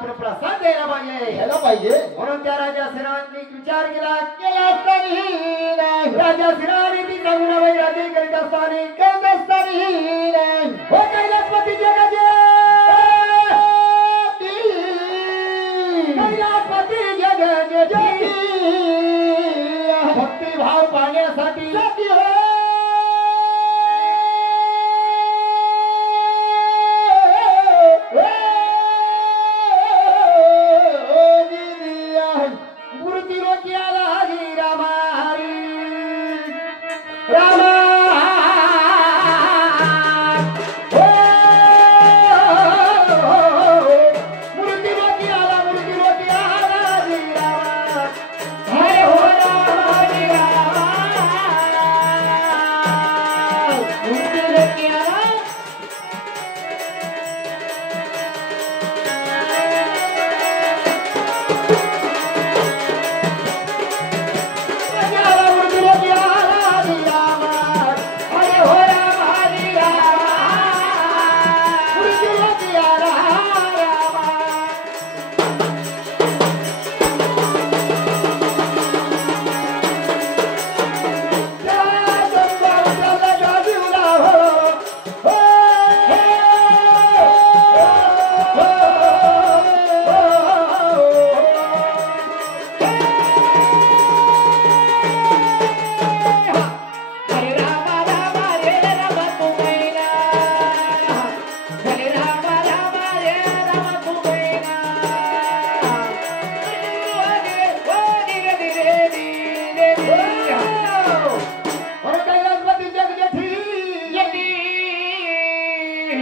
आपण प्रसाद द्यायला पाहिजे यायला पाहिजे म्हणून त्या राजा श्रीरामांनी विचार केला राजा श्रीरामाने ती सांगून राजे करीत असताना करत असताना हो कैलासपती जगाचे कैलासपती जगाचे भक्तिभाव पाहण्यासाठी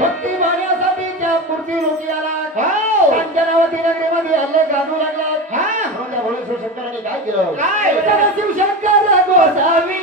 भक्ती मानण्यासाठी त्या मूर्ती लोकी आला अंजनावती नगरीमध्ये हल्ले गाजू लागला त्या भोळे शिवशंकरांनी काय केलं शिवशंकर गोसावी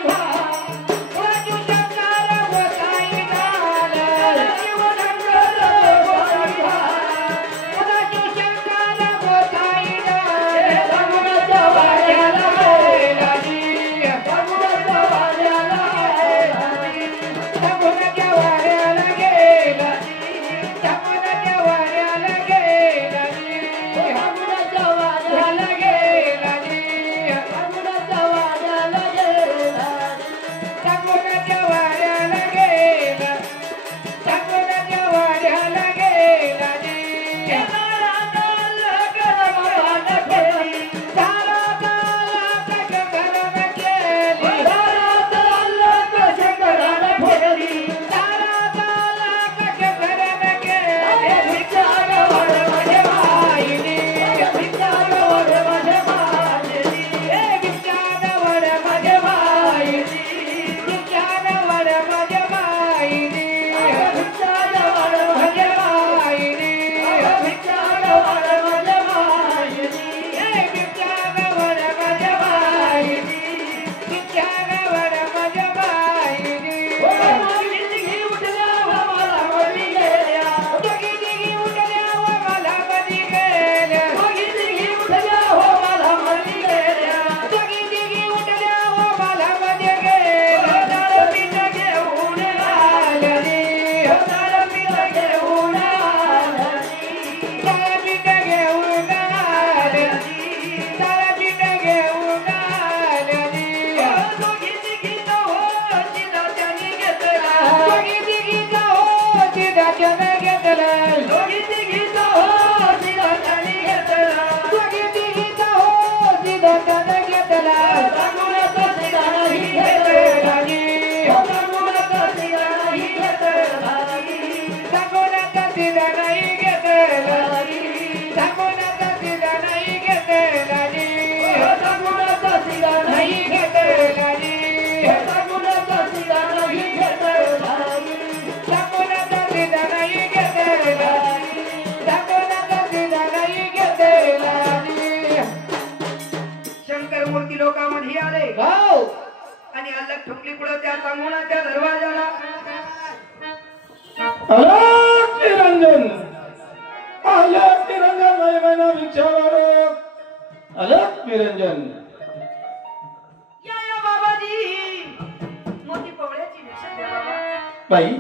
बाई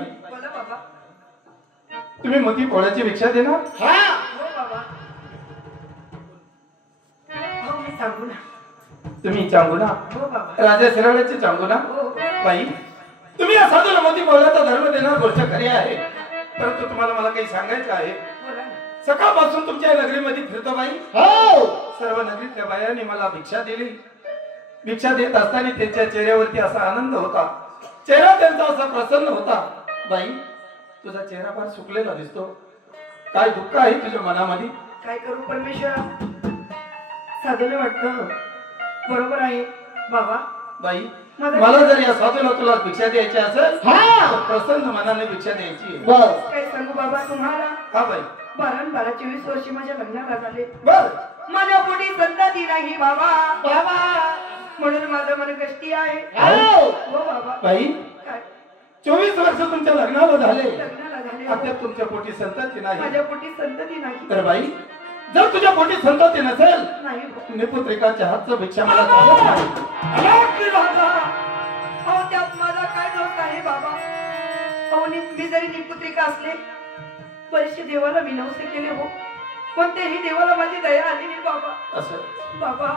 तुम्ही मोती पोळ्याची भिक्षा देणार? हा हो बाबा मी चांगुना हो बाबा राजा शिराड्याची चांगुना हो बाई तुम्ही या साधूला मोती बोलण्याचा धर्म देणार गोष्ट खरी आहे परंतु तुम्हाला मला काही सांगायचं आहे बोला ना सकाळपासून तुमच्या नगरीमध्ये फिरतो बाई हो सर्व नगरीतल्या बायांनी मला भिक्षा दिली भिक्षा देत असताना त्यांच्या चेहऱ्यावरती असा आनंद होता चेहरा त्यांचा असा प्रसन्न होता बाई तुझा चेहरा फार सुकलेला दिसतो काय दुःख आहे तुझ्या मनामध्ये काय करू परमेश्वरा साधूला वाटतं बरोबर आहे बाबा बाई मला जर या साधूला तुला भिक्षा द्यायची असेल हा तर प्रसन्न मनाने भिक्षा द्यायची बस काय सांगू बाबा तुम्हाला हा बाई 12-12-24 वर्षी माझ्या लग्नाला झाले बर माझ्या पोटी संतती नाही बाबा बाबा म्हणून माझं मन कष्टी आहे हो हो बाबा बाई काय 24 वर्ष तुमच्या लग्नाला झाले लग्नाला झाले अद्याप तुमच्या पोटी संतती नाही माझ्या पोटी संतती नाही तर बाई जर तुझ्या पोटी संतती नसेल नाही हो. निपुत्रिकाच्या हातचं भिक्षा मला चालत नाही अरे बाबा अहो त्यात माझा काय दोष आहे बाबा अहो मी जरी निपुत्रिका असले बरेचसे देवाला विनवसे केले हो कोणत्याही देवाला माझी दया आली नाही बाबा असं बाबा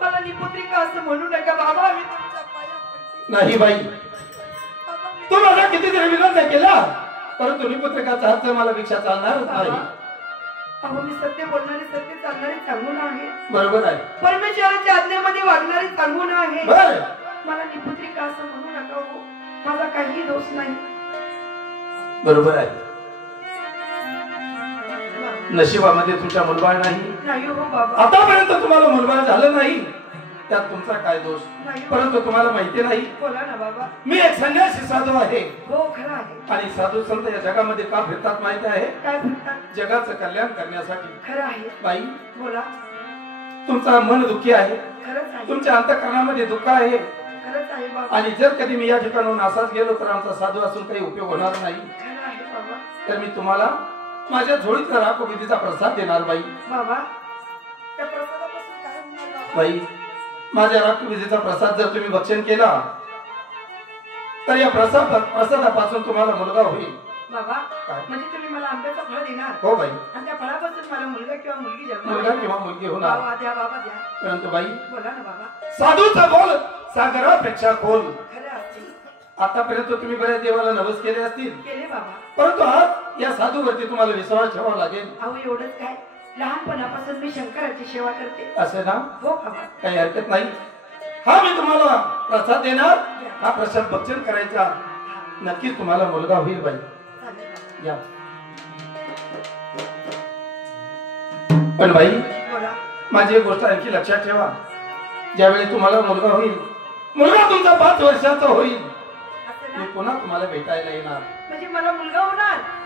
मला निपुत्रिका असं म्हणू नका बाबा मी तुमच्या पाया पडते नाही बाई बाबा, मी- तू माझा कितीतरी विनंती केला परंतु निपुत्रिकाचा हातचं मला भिक्षा चालणारच नाही अहो मी सत्य बोलणारी सत्य चालणारी चांगून आहे बरोबर आहे परमेश्वराच्या आज्ञेमध्ये वागणारी चांगून आहे बर मला निपुत्रिका असं म्हणू नका हो माझा काही दोष नाही बरोबर आहे नशिबामध्ये तुमच्या मुलबाळ नाही नाही हो बाबा आतापर्यंत तुम्हाला मुलबाळ झालं नाही त्यात तुमचा काय दोष नाही हो. परंतु तुम्हाला माहिती नाही बोला ना बाबा मी एक संन्यासी साधू आहे हो खरं आहे आणि साधू संत या जगामध्ये का फिरतात माहिती आहे काय म्हणतात जगाचं कल्याण करण्यासाठी खरं आहे बाई बोला तुमचा मन दुःखी आहे खरंच आहे तुमच्या अंतःकरणामध्ये दुःख आहे खरंच आहे बाबा आणि जर कधी मी या ठिकाणाहून असाच गेलो तर आमचा साधू असून काही उपयोग होणार नाही खरं आहे बाबा तर मी तुम्हाला माझ्या झोळीतला राखोविधीचा प्रसाद देणार बाई बाबा त्या प्रसादापासून काय होणार बाबा बाई माझ्या राखोविधीचा प्रसाद जर तुम्ही भक्षण केला तर या प्रसादापासून तुम्हाला मुलगा होईल बाबा काय? म्हणजे तुम्ही मला आंब्याचं फळ देणार हो बाई आणि त्या फळापासून मला मुलगा किंवा मुलगी मुलगा जन्म किंवा मुलगी होणार बाबा द्या बाबा द्या परंतु बाई बोला ना बाबा साधूचा बोल सागरापेक्षा खोल खरं असतील आतापर्यंत तुम्ही बऱ्याच देवाला नवस केले असतील केले बाबा परंतु आज या साधूवरती तुम्हाला विश्वास ठेवावा लागेल अहो एवढंच काय लहानपणापासून मी शंकराची सेवा करते असे ना हो बाबा काही हरकत नाही हा मी तुम्हाला प्रसाद देणार हा प्रसाद भक्षण करायचा नक्कीच तुम्हाला मुलगा होईल बाई चालेल बाबा. या पण बाई बोला माझी एक गोष्ट आणखी लक्षात ठेवा ज्यावेळी तुम्हाला मुलगा होईल मुलगा तुमचा 5 वर्षाचा होईल असं मी ना पुन्हा तुम्हाला भेटायला येणार म्हणजे मला मुलगा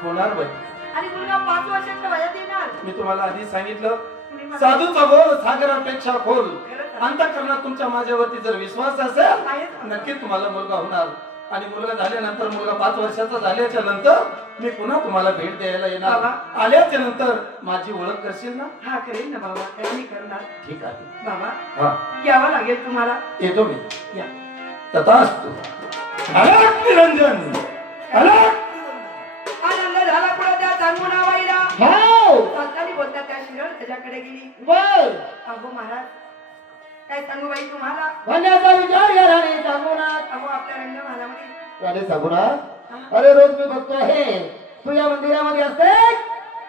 होणार बाई आणि मुलगा 5 वर्षाच्या वयात येणार मी तुम्हाला आधी सांगितलं तुम्ही मला- साधूचा बोल सागरापेक्षा खोल खरंच आहे. अंतःकरणात तुमच्या माझ्यावरती जर विश्वास असेल आहेच. नक्कीच तुम्हाला मुलगा होणार आणि मुलगा झाल्यानंतर मुलगा 5 वर्षाचा झाल्याच्या नंतर मी पुन्हा तुम्हाला भेट द्यायला येणार बाबा. आल्याच्या नंतर माझी ओळख करशील ना हा करेन ना बाबा काय मी करणार ठीक आहे बाबा हा यावं लागेल तुम्हाला येतो मी या तथास्तु अलक निरंजन अलक आनंद झाला पुढे त्या चांगुणाबाईला हो चालताना बोलतात त्या शिरळ त्याच्याकडे गेली बर अहो महाराज काय सांगू बाई तुम्हाला म्हणण्याचा विचार या राणी सांगुनाथ अहो आपल्या रंगमालामध्ये राणी सांगुनाथ अरे रोज मी बघतो आहे तुझ्या मंदिरामध्ये असते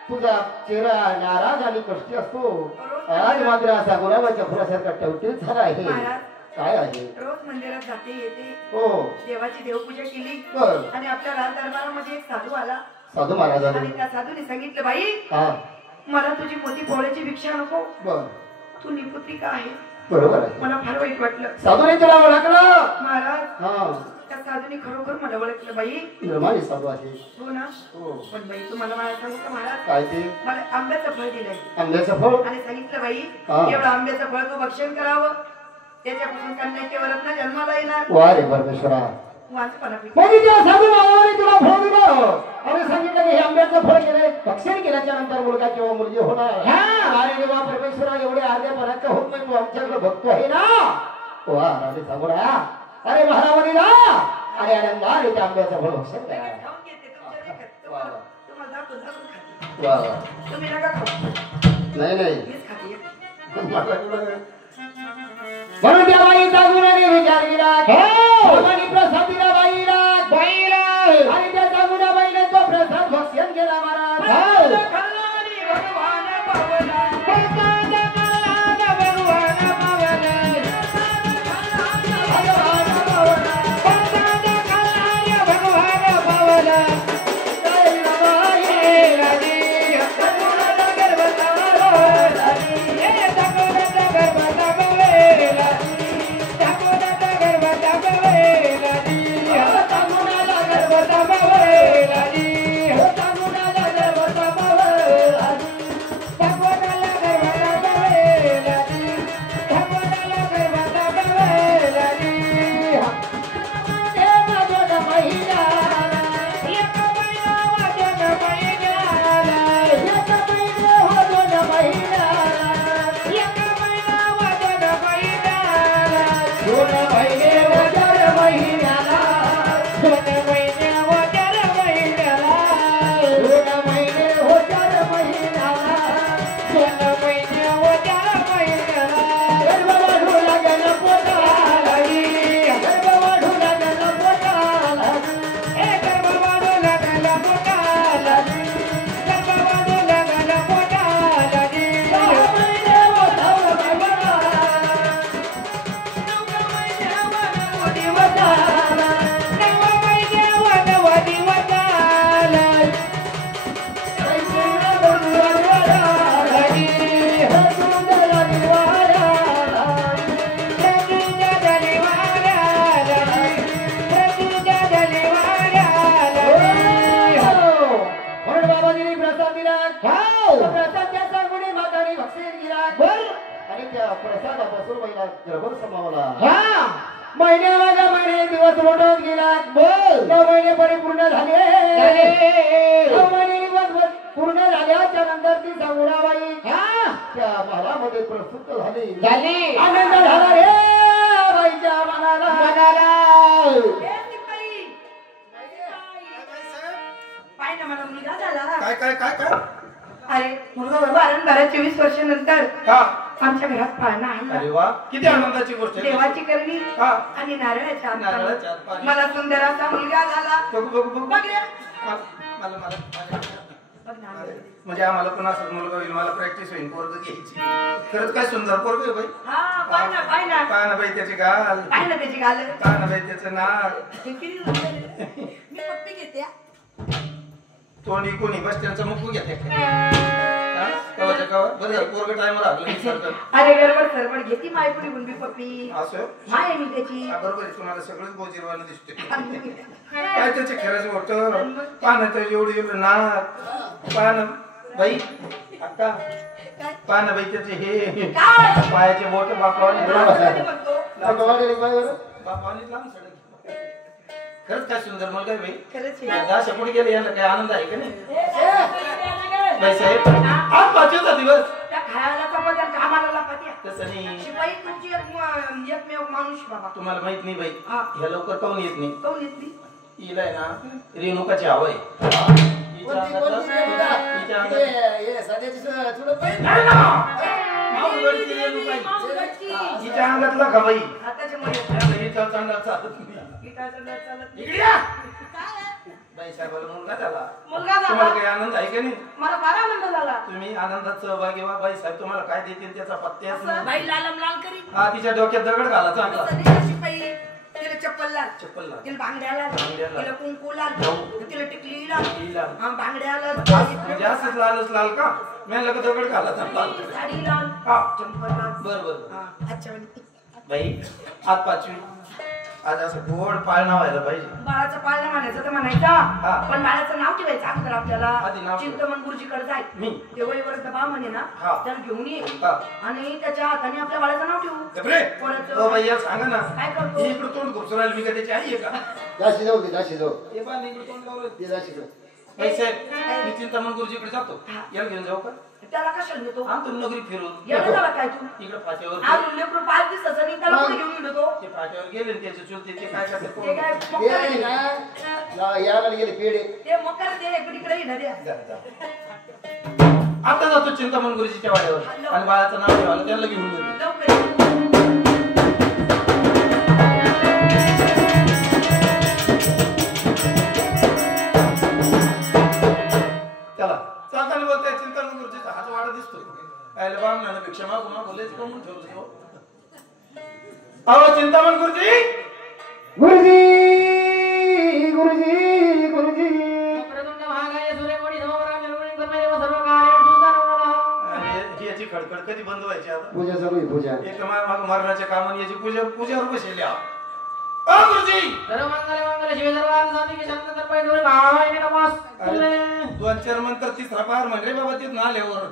तुझा चेहरा नाराज आणि कष्टी असतो आज मात्र असा गुलाबाच्या फुलासारखा टवटीत झाला आहे महाराज काय आहे रोज मंदिरात जाते येते हो देवाची देवपूजा केली बर आणि आपल्या राजदरबारामध्ये एक साधू आला साधू महाराजांनी आणि त्या साधूने सांगितलं बाई हा मला तुझी मोठी पोळ्याची भिक्षा नको बर तू निपुत्रिका आहे बरोबर आहे मला फार वाईट वाटलं साधूने तुला ओळखलं महाराज हा त्या साधूने खरोखर मला ओळखलं बाई निर्माणी साधू आहे हो ना हो पण बाई तुम्हाला मला सांगू का महाराज काय ते मला आंब्याचं फळ दिलंय आंब्याचं फळ आणि सांगितलं बाई हा. एवढं आंब्याचं फळ तू भक्षण करावं त्याच्यापासून कन्याचे वरत्न जन्माला येणार वा रे परमेश्वरा वाचपणापैकी म्हणजे त्या साधू महाराजांनी तुला फळ दिलं आणि सांगितलं की हे आंब्याचं फळ केलंय भक्षण केल्याच्या नंतर मुलगा किंवा मुलगी होणार अरे देवा परमेश्वरा एवढे अर्ध्यापणाचं होत नाही तू आमच्याकडे बघतो आहे ना वा राणी सांगुना अरे महाराजांनी ना आणि आनंदाने त्या आंब्याचं फळ भक्षण करा खाऊन घेते तुमच्या देखत. तुम्हाला दाखवून खाते वा वा तुम्ही नका खाऊ नाही नाही मीच खाते मला कुठं- म्हणून त्या बाईचा गुणाने विचार केला आणि प्रसाद दिला बाईला आणि त्याचा गुणाबाईने तो प्रसाद भक्षण केला महाराज महिने दिवस मोठत गेला महिने परिपूर्ण झाले दिवस पूर्ण झाल्याच्या नंतर ती सावराबाई त्या महालामध्ये प्रस्तुत झाली आनंद झाला रे बाईच्या मनाला अरे बारा 24 वर्षानंतर आमच्या घरात पाळणा आला. अरे वा किती आनंदाची गोष्ट आहे. देवाची करणी आणि नारळाच्या आत मला सुंदर असा मुलगा झाला. म्हणजे आम्हाला पण असंच मुलगा होईल. मला प्रॅक्टिस होईल पोरग घ्यायची. खरंच काय सुंदर पोरग आहे बाई. काय ना बाई त्याची गाल काय ना बाई त्याचं नाक मी पप्पी घेते तोंडी कोणी बस त्यांचं मुकू घेते पोरग टाइमवर आपलं. अरे गडबड सरबड घेती माय पुढे गुंबी पप्पी असं माय मी त्याची बरोबर आहे. तुम्हाला सगळंच गोजीरवानं दिसते. काय त्याचे खरंच मोठं पान तर एवढं एवढं नाक पान बाई अक्का पान बाई त्याचे हे पायाचे बोट बापावानी लांब सडक. खरंच काय सुंदर मुलगा आहे बाई. खरंच अशा पुढे गेले याला काय आनंद आहे का नाही बाई साहेब. आज 5वा दिवस त्या खायला चपात्या कामाला लापात्या तसं नाही. शिवाई तुमची एकमेव माणूस बाबा. तुम्हाला माहित नाही बाई ह्या लवकर काऊन येत नाही. काऊन येत नाही. हिला आहे ना रेणुकाची हवं आहे. हिच्या अंगातला का बाई हिचा चांगला चालत नाही. बाई साहेबाला मुलगा झाला. तुम्हाला काही आनंद आहे का नाही. मला फार आनंद झाला. तुम्ही आनंदात सहभागी व्हा. बाई साहेब तुम्हाला काय देतील त्याचा पत्त्याच नाही. बाई लालम लाल करी. हा तिच्या डोक्यात दगड घाला चांगला. तिला चप्पल लाल तिला बांगड्या लाल तिला कुंकू लाल तिला टिकली लाल बांगड्या लाल जास्तच लालच लाल का मी लग दगड घाला चांगला. साडी लाल चंपल लाल. बरोबर. अच्छा बाई आज 5वी आज असं गोड पाळणा व्हायला पाहिजे. बाळाचं पाळणं म्हणायचं तर म्हणायचं पण बाळाचं नाव ठेवायचं अगोदर आपल्याला. चिंतमन गुरुजीकडे जाय ते वयवर दबा म्हणे ना त्याला घेऊन ये आणि त्याच्या हाताने आपल्या बाळाचं नाव ठेवू. भैया सांगा ना काय करतो इकडे तोंड घुसू राहिलं मी का त्याची आई आहे का. जाशी जाऊ ते पण इकडे तोंड लावलं जाशी मी चिंतामण गुरुजीकडे जातो. याला घेऊन जाऊ का. त्याला कशाला घेतो आमतो नगरी फिरून येणं झाला काय तू इकडे फाट्यावर अजून लेकरू 5 दिवसाचं नाही त्याला कुठे घेऊन येतो. ते फाट्यावर गेले त्याचे चुलते ते काय ते करते काय मकर याला गेले पेढे ते मकर ते इकडे येणार द्या. आता जातो चिंतामण गुरुजीच्या वाड्यावर आणि बाळाचं नाव ठेवायला त्याला घेऊन येतो. लवकर बोलायचं का म्हणून ठेवलं तो. अहो चिंतामण गुरुजी गुरुजी गुरुजी गुरुजी आणि याची खडखड कधी बंद व्हायची आता? पूजा चालू आहे पूजा. एक माग मरणाच्या कामाने याची पूजावर बसलेली आहोत. अ गुरुजी दोन चार मंत्र तिसरा पार म्हण रे बाबा तिथं आल्यावर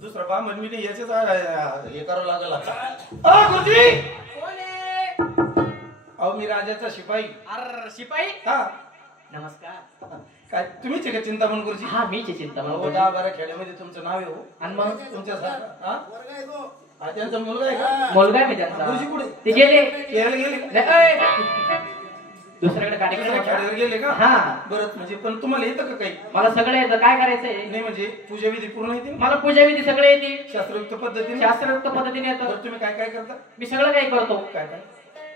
दुसरा पार म्हण मी नाही याचेच हे करावं लागेल आता. अ गुरुजी अहो मी राजाचा शिपाई. शिपाई हा नमस्कार. काय तुम्हीच आहे का चिंतामण गुरुजी? हा मीच आहे चिंतामण. 10-12 खेड्यामध्ये तुमचं नाव आहे हो. आणि मग तुमच्यासारखं हा त्यांचा मुलगा आहे का? मुलगा आहे मी त्यांचा. गुरुजी कुठे ते गेले यायला गेले का? नाही, दुसऱ्याकडे कार्यक्रम दुसऱ्या होता. खेड्यावर गेले का? हा बरं म्हणजे पण तुम्हाला येतं का काही? मला सगळं येतं. काय करायचंय? नाही म्हणजे पूजाविधी पूर्ण येते मला पूजाविधी सगळे येते. शास्त्रोक्त पद्धतीने. शास्त्रोक्त पद्धतीने येतं. बरं तुम्ही काय काय करता? मी सगळं काही करतो. काय काय?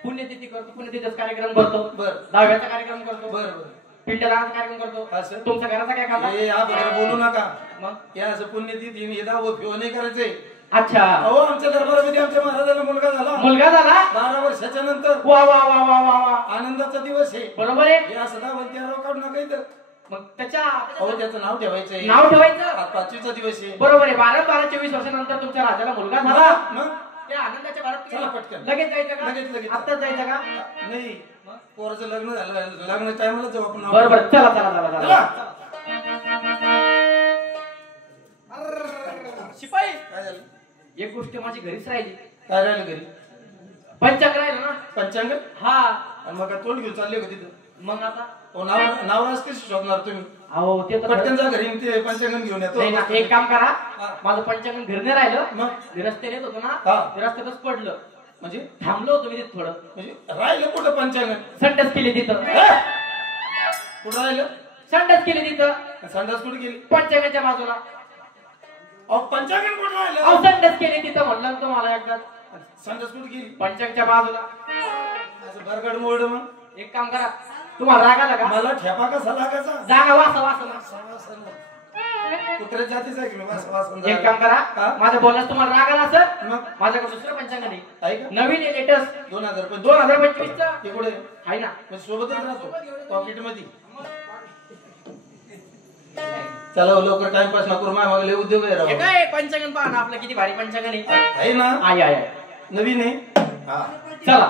पुण्यतिथी करतो. पुण्यतिथीचा कार्यक्रम करतो. बरं दहाव्याचा कार्यक्रम करतो. बरं बरं पिंडदानाचा कार्यक्रम करतो. असं? तुमचा घराचा काय खाता? हे अगोदर बोलू नका. मग या असं पुण्यतिथी हे दाव फिवा नाही करायचंय. अच्छा अहो आमच्या दरबारामध्ये आमच्या महाराजाला मुलगा झाला. मुलगा झाला. 12 वर्षाच्या नंतर. वा वा वा वा वा वा. आनंदाचा दिवस आहे. बरोबर आहे. हे असं दावंती आराव काढू नका इथं. मग त्याच्या अहो त्याचं नाव ठेवायचंय. नाव ठेवायचं. आज 5वीचा दिवस आहे. बरोबर आहे. 12-24 वर्षानंतर तुमच्या राजाला मुलगा झाला. मग त्या आनंदाच्या चला बारात पटकन. लगेच जायचं का? लगेच. आत्ताच जायचं का? नाही पोराचं लग्न झालं. लग्न टायमाला जाऊ आपण. बरोबर. चला चला चला चला. चला. शिपाई काय झालं? एक गोष्ट माझी घरीच राहिली. काय राहिलं घरी? पंचांग राहिलं ना. पंचांग? हा आणि मग काय तोंड घेऊन चालले का तिथं? मग आता नावराज कशी शोधणार तुम्ही? अहो ते तर पटकन जा घरी ते पंचांगण घेऊन येतो. नाही ना. एक काम करा. हा. माझं पंचांगण घरी नाही राहिलं. मग? मी रस्त्याने येत होतो ना. हा. ते रस्त्यातच पडलं. म्हणजे थांबलो होतो मी तिथे थोडं. म्हणजे राहिलं कुठं पंचांगण? संडास केली तिथं. कुठं राहिलं? संडास केली तिथं संडास कुठे गेली? पंचांगाच्या बाजूला. अहो पंचांगण कुठं अहो राहिलं? संडास केली तिथं म्हणलं ना तुम्हाला एकदा. संडास कुठे गेली? पंचांगच्या बाजूला. असं बरगड मोड मग. एक काम करा. तुम्हाला राग आला का? मला ठेपा कसा लागायचा? जागा वासा वासा. कुत्र्या जातीच आहे की मी वास वास. एक काम करा. हा? माझ्या बोलण्यास तुम्हाला राग आला असेल. मग माझ्याकडे दुसरं पंचांग नाही. आहे का? नवीन आहे लेटेस्ट 2025. 2025 चा ते कुठे? आहे ना. म्हणजे सोबतच राहतो पॉकेट मध्ये. चला लवकर टाइमपास नको करू. माझ्या मागले उद्योग आहे हे राव. काय पंचांगण पहा ना आपलं किती भारी पंचांगण आहे. आहे ना? आहे आहे. नवीन आहे. हा चला.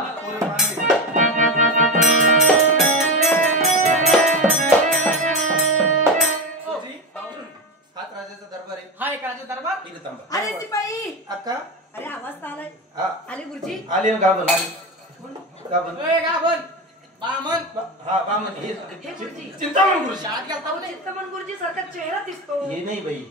हात राजाचा दरबार आहे. हा एक राजा दरबार. इथे थांबा. अरे शिपाई अक्का अरे आवाज तर आलाय. हा आले गुरुजी. आले ना गाभण आले. गाभण ओय गाभण बामन. हा बामण हे गुरुजी. चिंतामण गुरुजी. शाळेत गेलता होते. चित्तमन गुरुजी सारखा चेहरा दिसतो. हे नाही बाई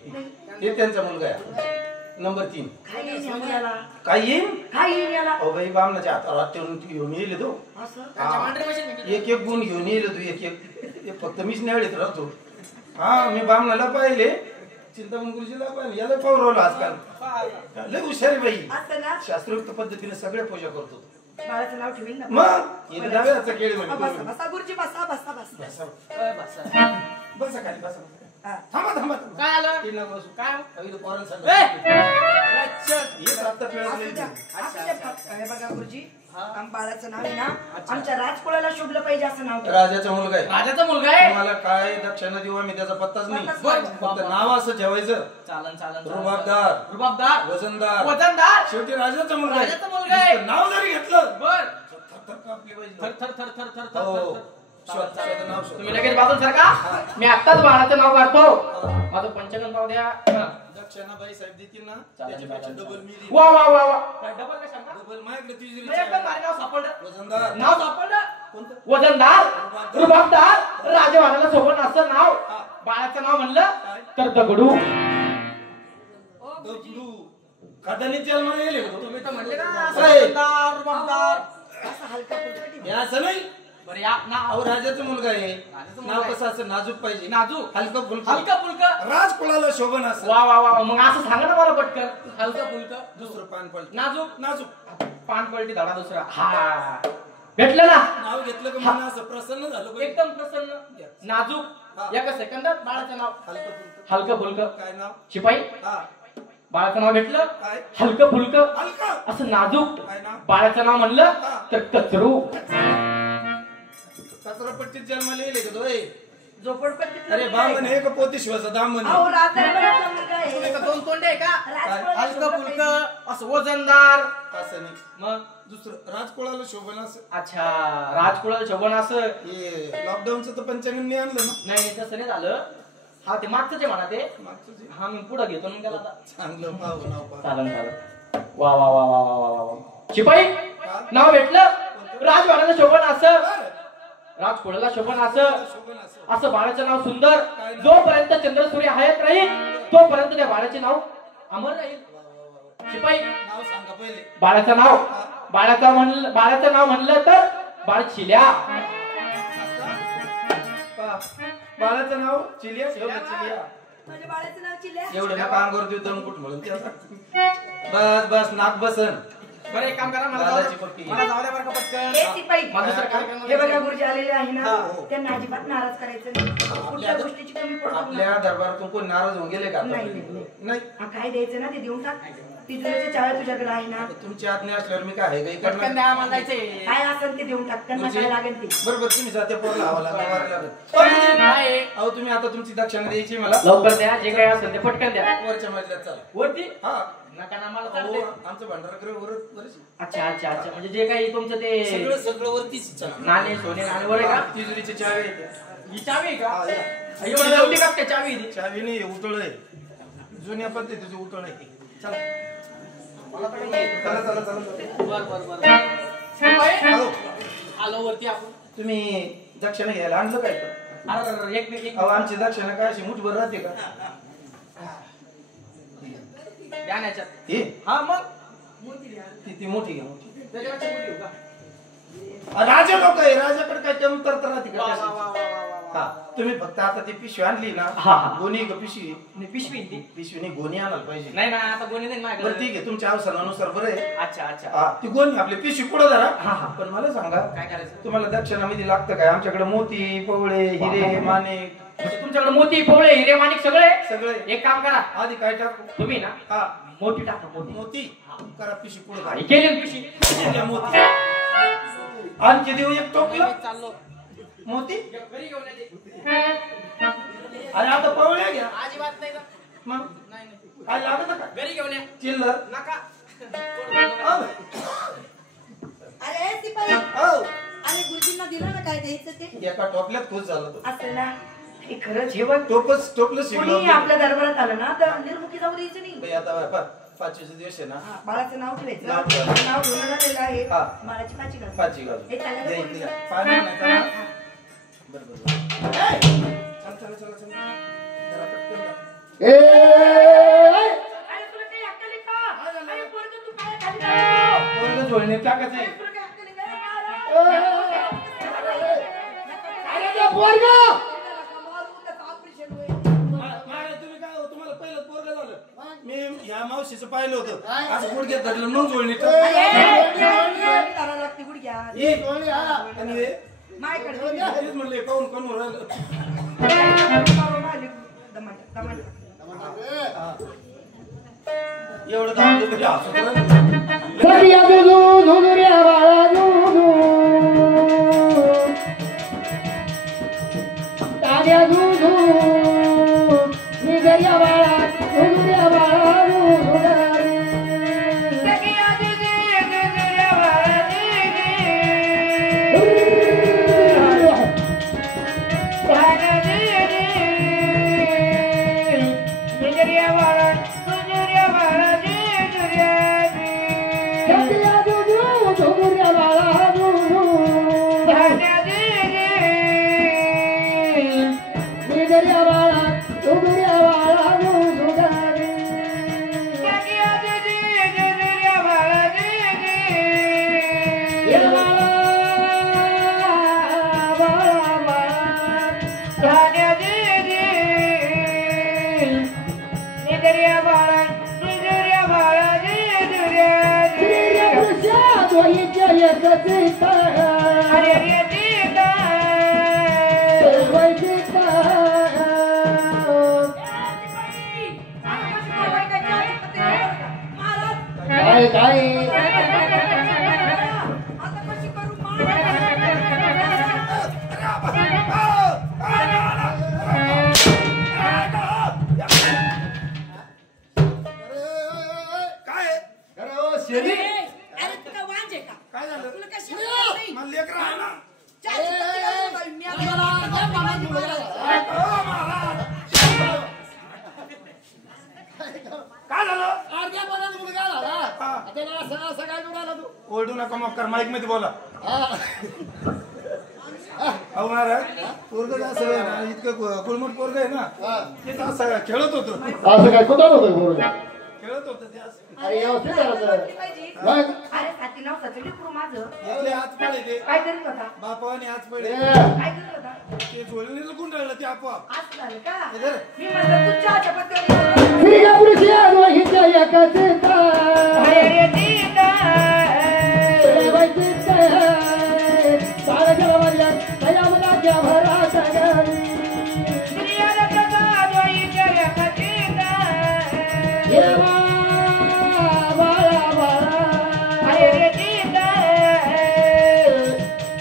हे त्यांचा मुलगा आहे. नंबर 3. काय येईन या मुलाला? काय येईल? काय येईन याला? अहो बाई बामणाच्या हातावर हात ठेवून घेऊन येईल तो. असं त्यांच्या मांडरी मशीन घेतली. एक एक गुण घेऊन येईल तू. एक एक फक्त मीच निवडीत राहतो. हा मी बामणाला पाहिले. चिंतामण गुरुजीला पाहिले. याला पावरवलं आजकाल. लय हुशार आहे बाई. असं ना शास्त्रोक्त पद्धतीने सगळे पूजा करतो. बाळाचं नाव ठेवीन ना. मग हे डाव्याचा केळी बसा म्हणजे बसा गुरुजी बसा बसा बसा. ओय बसा. बसा खाली बसा. हा. थांबा थांबा. काय आलं? तीन नका बसू. काय? अगदी पोरांना सांगा. अच्छा. हे आता पिळत असू नाही. द्या. असू द्या. हे बघा गुरुजी बाळाचं नाव आहे ना आमच्या राजकुळाला शोभलं पाहिजे असं नाव ठेवा. राजाचा मुलगा आहे. राजाचा मुलगा आहे. तुम्हाला काय दक्षिणा देऊ आम्ही त्याचा पत्ताच नाही. बरं. फक्त नाव असं ठेवायचं. चालन चालन. रुबाबदार रुबाबदार. वजनदार वजनदार. शेवटी राजाचा मुलगा आहे. राजाचा मुलगा आहे. नुसतं नाव जरी घेतलं बर. थर कापली पाहिजे. थर थर थर थर थर हो. थर. स्वतः नाव शोध. तुम्ही लगेच बाजूला सरका. मी आत्ताच बाळाचं नाव काढतो. माझं पंचांगण पाहू द्या. दक्षिणाबाई साहेब देतील ना त्याच्यापेक्षा डबल मी देईन. वा वा वा वा. डबल का सांगा? डबल माझ्याकडे तुझी एकदम भारी नाव सापडलं. वजनदार नाव सापडलं. कोणतं? वजनदार रुबाबदार राजवाड्याला सोबत असं नाव. बाळाचं नाव म्हणलं तर दगडू. दगडू खादानी जन्माला येईल का? तुम्ही तर म्हणले ना आहे. वजनदार रुबाबदार. असं हलका फुलका ठेवा. हे असं नाही. बरं या नाव अहो राजाचा मुलगा आहे. राजाचा मुलगा नाव आहे. कसं असं नाजूक पाहिजे. नाजूक. हलकं फुलकं. हलका फुलका. राजकुळाला शोभन असं. वा वा वा. मग असं सांगा ना मला पटकन. हलका फुलका. दुसरं पान पलट नाजूक. नाजूक पान पलटी धडा दुसरा. हा भेटलं ना. नाव घेतलं का मला असं प्रसन्न झालं पाहिजे. एकदम प्रसन्न नाजूक. एका सेकंदात बाळाचं नाव हलकं फुलकं. हलकं फुलकं. काय नाव? शिपाई हा बाळाचं नाव घेतलं काय? हलकं फुलकं हलकं असं नाजूक. काय नाव? बाळाचं नाव म्हणलं तर कचरू. कचरापट्टीत जन्माला येईल का तो ए? झोपडपट्टीत अरे बामण हे का पोती शिवाचा दामन अहो राजदरबारातला मुलगा आहे. तुम्ही का दोन तोंडे आहे का? राजकोळ्याला हलकं शोभत फुलकं असं वजनदार. असं नाही मग दुसरं राजकोळाला शोभन असं अच्छा राजकुळाला शोभन असं. हे लॉकडाऊनचं तर पंचांगांनी आणलं ना नाही तसं नाही झालं. हा ते मागचं जे म्हणा ते. मागचं जे. हा मी पुढे घेतो मग त्याला आता. चांगलं पाहू नाव पाहू. चालन चालन. वा वा वा वा वा वा वा. शिपाई नाव भेटलं. राजवाड्याला शोभन असं. राजकुळाला शोभन असं. शोभन असं असं बाळाचं नाव सुंदर. जोपर्यंत चंद्र सूर्य हयात राहील तोपर्यंत त्या बाळाचे नाव अमर राहील. शिपाई नाव सांगा पहिले. बाळाचं नाव. बाळाचं नाव म्हणलं तर बाळ चिल्या. पहा, बाळाचं नाव चिलिया ठेवलं चिलिया. माझ्या बाळाचं नाव चिल्या. एवढं नका अंगावर देऊ दम कुठ म्हणून बस बस नाक बसन. बरं एक काम करा मला दादाची पट्टी. मला जाऊ द्या बरं का पटकन. हे शिपाई माझं दुसरा कार्यक्रम हे बघा गुरुजी आलेले आहे ना हो. त्यांना अजिबात नाराज करायचं नाही. कुठल्या गोष्टीची कमी पडू नका. आपल्या दरबारातून कोण नाराज होऊन गेले का नाही, आतापर्यंत? नाही, नाही हा, काय द्यायचं ना ते देऊन टाक. तिजोरीच्या चाव्या तुझ्याकडे आहे ना. तुमची आज्ञा असल्यावर मी काय आहे काही पटकन करणार. द्या आम्हाला जायचंय. काय असेल ते देऊन टाक. त्यांना म्हणजे? काय लागेल ते. बरोबर तुम्ही जाते पोरला हवा लागला वारा लागत. काय अहो तुम्ही आता तुमची दक्षिणा द्यायची मला लवकर द्या जे काही असेल ते पटकन द्या. वरच्या मजल्यात चला. वरती हा नका ना मला अहो, चालते. आमचं भंडारगृह वरच अच्छा अच्छा अच्छा म्हणजे जे काही तुमचं ते सगळं सगळं वरतीच चला. नाणे सोने नाणे वर आहे का? तिजोरीची चावी येते. ही चावी आहे का? हा, या. एवढी जवळी का काय चावी आहे ती? चावी नाही उतळ आहे जुन्या पद्धतीची उतळ आहे. चला मला तर काही येत चला चला चला नाही. बर बर बर. शिपाई, अहो, आलो वरती आपण. तुम्ही दक्षिणा घ्यायला आणलं काय तर? अरे एक मिनिट अहो आमची दक्षिणा काय अशी मुठभर राहते का? द्या ना याच्यात. हे हा मग ती मोठी घ्या मोठी. त्याच्यापेक्षा मोठी घेऊ का? राजा लोक आहे राजाकडे काय कमी तर राहते वा, वा, का? वा, वा, वा, वा. हा तुम्ही फक्त आता ती पिशवी आणली ना हा, हा. गोणी का पिशवी नाही, पिशवी आहे ती. पिशवीने गोणी आणायला पाहिजे. नाही ना आता कोणी नाही बरं माझ्याकडे. ठीक आहे तुमच्या अवसरानुसार बरं आहे. अच्छा अच्छा हा, ती गोणी आपली पिशवी पुढे धरा. हा, हा. पण मला सांगा काय करायचं? तुम्हाला दक्षिणामध्ये लागतं काय? आमच्याकडे मोती पवळे हिरे माणिक म्हणजे तुमच्याकडे मोती पोवळे हिरे माणिक सगळे सगळे. एक काम करा आधी काय टाकू? तुम्ही ना हा मोठी टाका मोठी. मोती करा पिशवी पुढे आणि केली ना पिशवी. धरा मोती. आणखी देऊ एक टोपलं चाललो मोती. घरी घेऊन येते. अरे आता पवळे घ्या अजिबात नाही ना. मग नाही नाही काय लागत का घरी घेऊन या. चिल्लर? नका. हो. अरे शिपाई हो. आणि गुरुजींना दिलं ना काय द्यायचं ते. एका टोपल्यात खुश झाला तो. असं ना हे खरंच हे बघ. टोपलं कोणी शिवलं आपल्या दरबारात आलं ना तर निर्मुखी जाऊ द्यायचं नाही. बाई, आता बाय, पाचवीचा दिवस आहे ना हा, बाळाचं नाव ठेवायचं. नाव ठेवायचं. नाव घेऊन आलेलं आहे. हा. बाळाची पाची घाल. पाचवी घालू. हे चाललं द्या का इकडे. पोरीला? पाणी आणायचं ना? हा. बरं, बरं, बरं. चल, चला, चला, चला. जरा पटकन जा. अरे तुला काही अक्कल आहे का? अरे पोरगं तू काय खाली जातो? पोरगं झोळणीत टाकायचं अरे आहे. तुला काही अक्कल आहे का? मागे तुम्ही काय हो, तुम्हाला पहिलं पोरगं झालं. मी ह्या मावशीचं पाहिलं होतं असं गुडघ्यात धरलं मग झोळणीत टाकलं. अरे, धरायला लागते गुडघ्यात. ये. आणि हे माझ्याकडे तेच म्हणले काऊन कोण राहिलं. एवढं दाबलं तरी हसत राहिलं. सरिया दुधू दुधुऱ्या बाळा दुधू ताऱ्या दुधू निगऱ्या बाळा दुधुऱ्या बाळा दुधू मला लेकर आहे ना. चहाची पत्ती घालून बाई, मी आता- काय झालं? अर्ध्या पाण्यात मुलगा झाला. हा. त्याला असं काय उडाला तू? ओरडू नका मग कर माईक मध्ये बोला. हा. अहो महाराज पोरग असं आहे ना इतकं गुळमट पोरग आहे ना ते तर असं खेळत होतं असं काय कुठं होतं मुलगा? खेळत होतं ते असं. अरे व्यवस्थित करायचं. पाहिजे. मग? अरे साथी नाव साथी लेकरू माझं इथले आज पडे ते काय करीत होता बापाने आज पडे ए, काय करीत होता ते जोडणीला गुंडाळलं ते आपोआप. असं झालं का हे धर. मी म्हणलं तू चहाच्या पत्त्यावर श्रीगापुरीची आजवाहीच्या एका चिंता. अरे सीता श्रीबाईची चिंता. बाळाच्या वाऱ्या दयावनाच्या भरात गं. स्त्रियाला कसा द्वाईच्या एका सीता ये बाळा बाळा. अरे सीता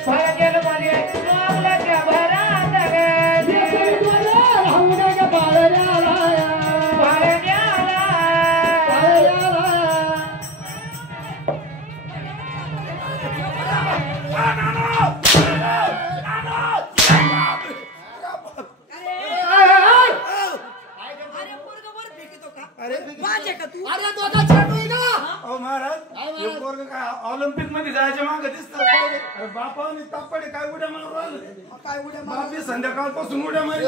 भाग्याला माझ्या मागलाच्या भरात ये सरीद्वारा राहू नये बाळाला. भाग्याला बाळाला. अरे पोरगं वर फेकितो का अरे माझे का तू अरे तो आता छाटू आहे का? अहो महाराज हे पोरगं काय ऑलिम्पिक मध्ये जायच्या मागे दिसत. अरे बापाने तापडे काय उड्या मारून राहिले. काय उड्या बापी संध्याकाळपासून उड्या मारी.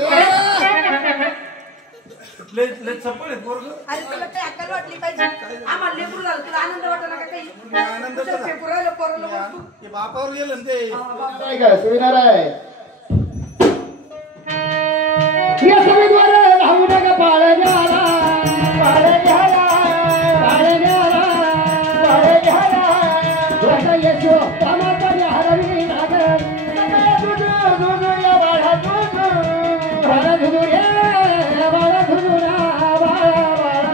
लय लय चप्पल आहे पोरग. अरे तुला काही अक्कल वाटली पाहिजे आम्हाला लेकरू झालं तुला आनंद वाटला का काही आनंद तुझ्या झाला. फेकू राहिलं पोराला वस्तू ते बापावर गेलं ना ते. काय काय सुविधार आहे. या समीद्वारा राहू नका पाळण्याला. पाळण्याला. पाळण्याला. पाळण्याला. जसा येशो कामाचा हरवी नागर. दुधू दुधू या बाळा दुधू. बाळा दुधू रे बाळा दुधू ना बाळा बाळा.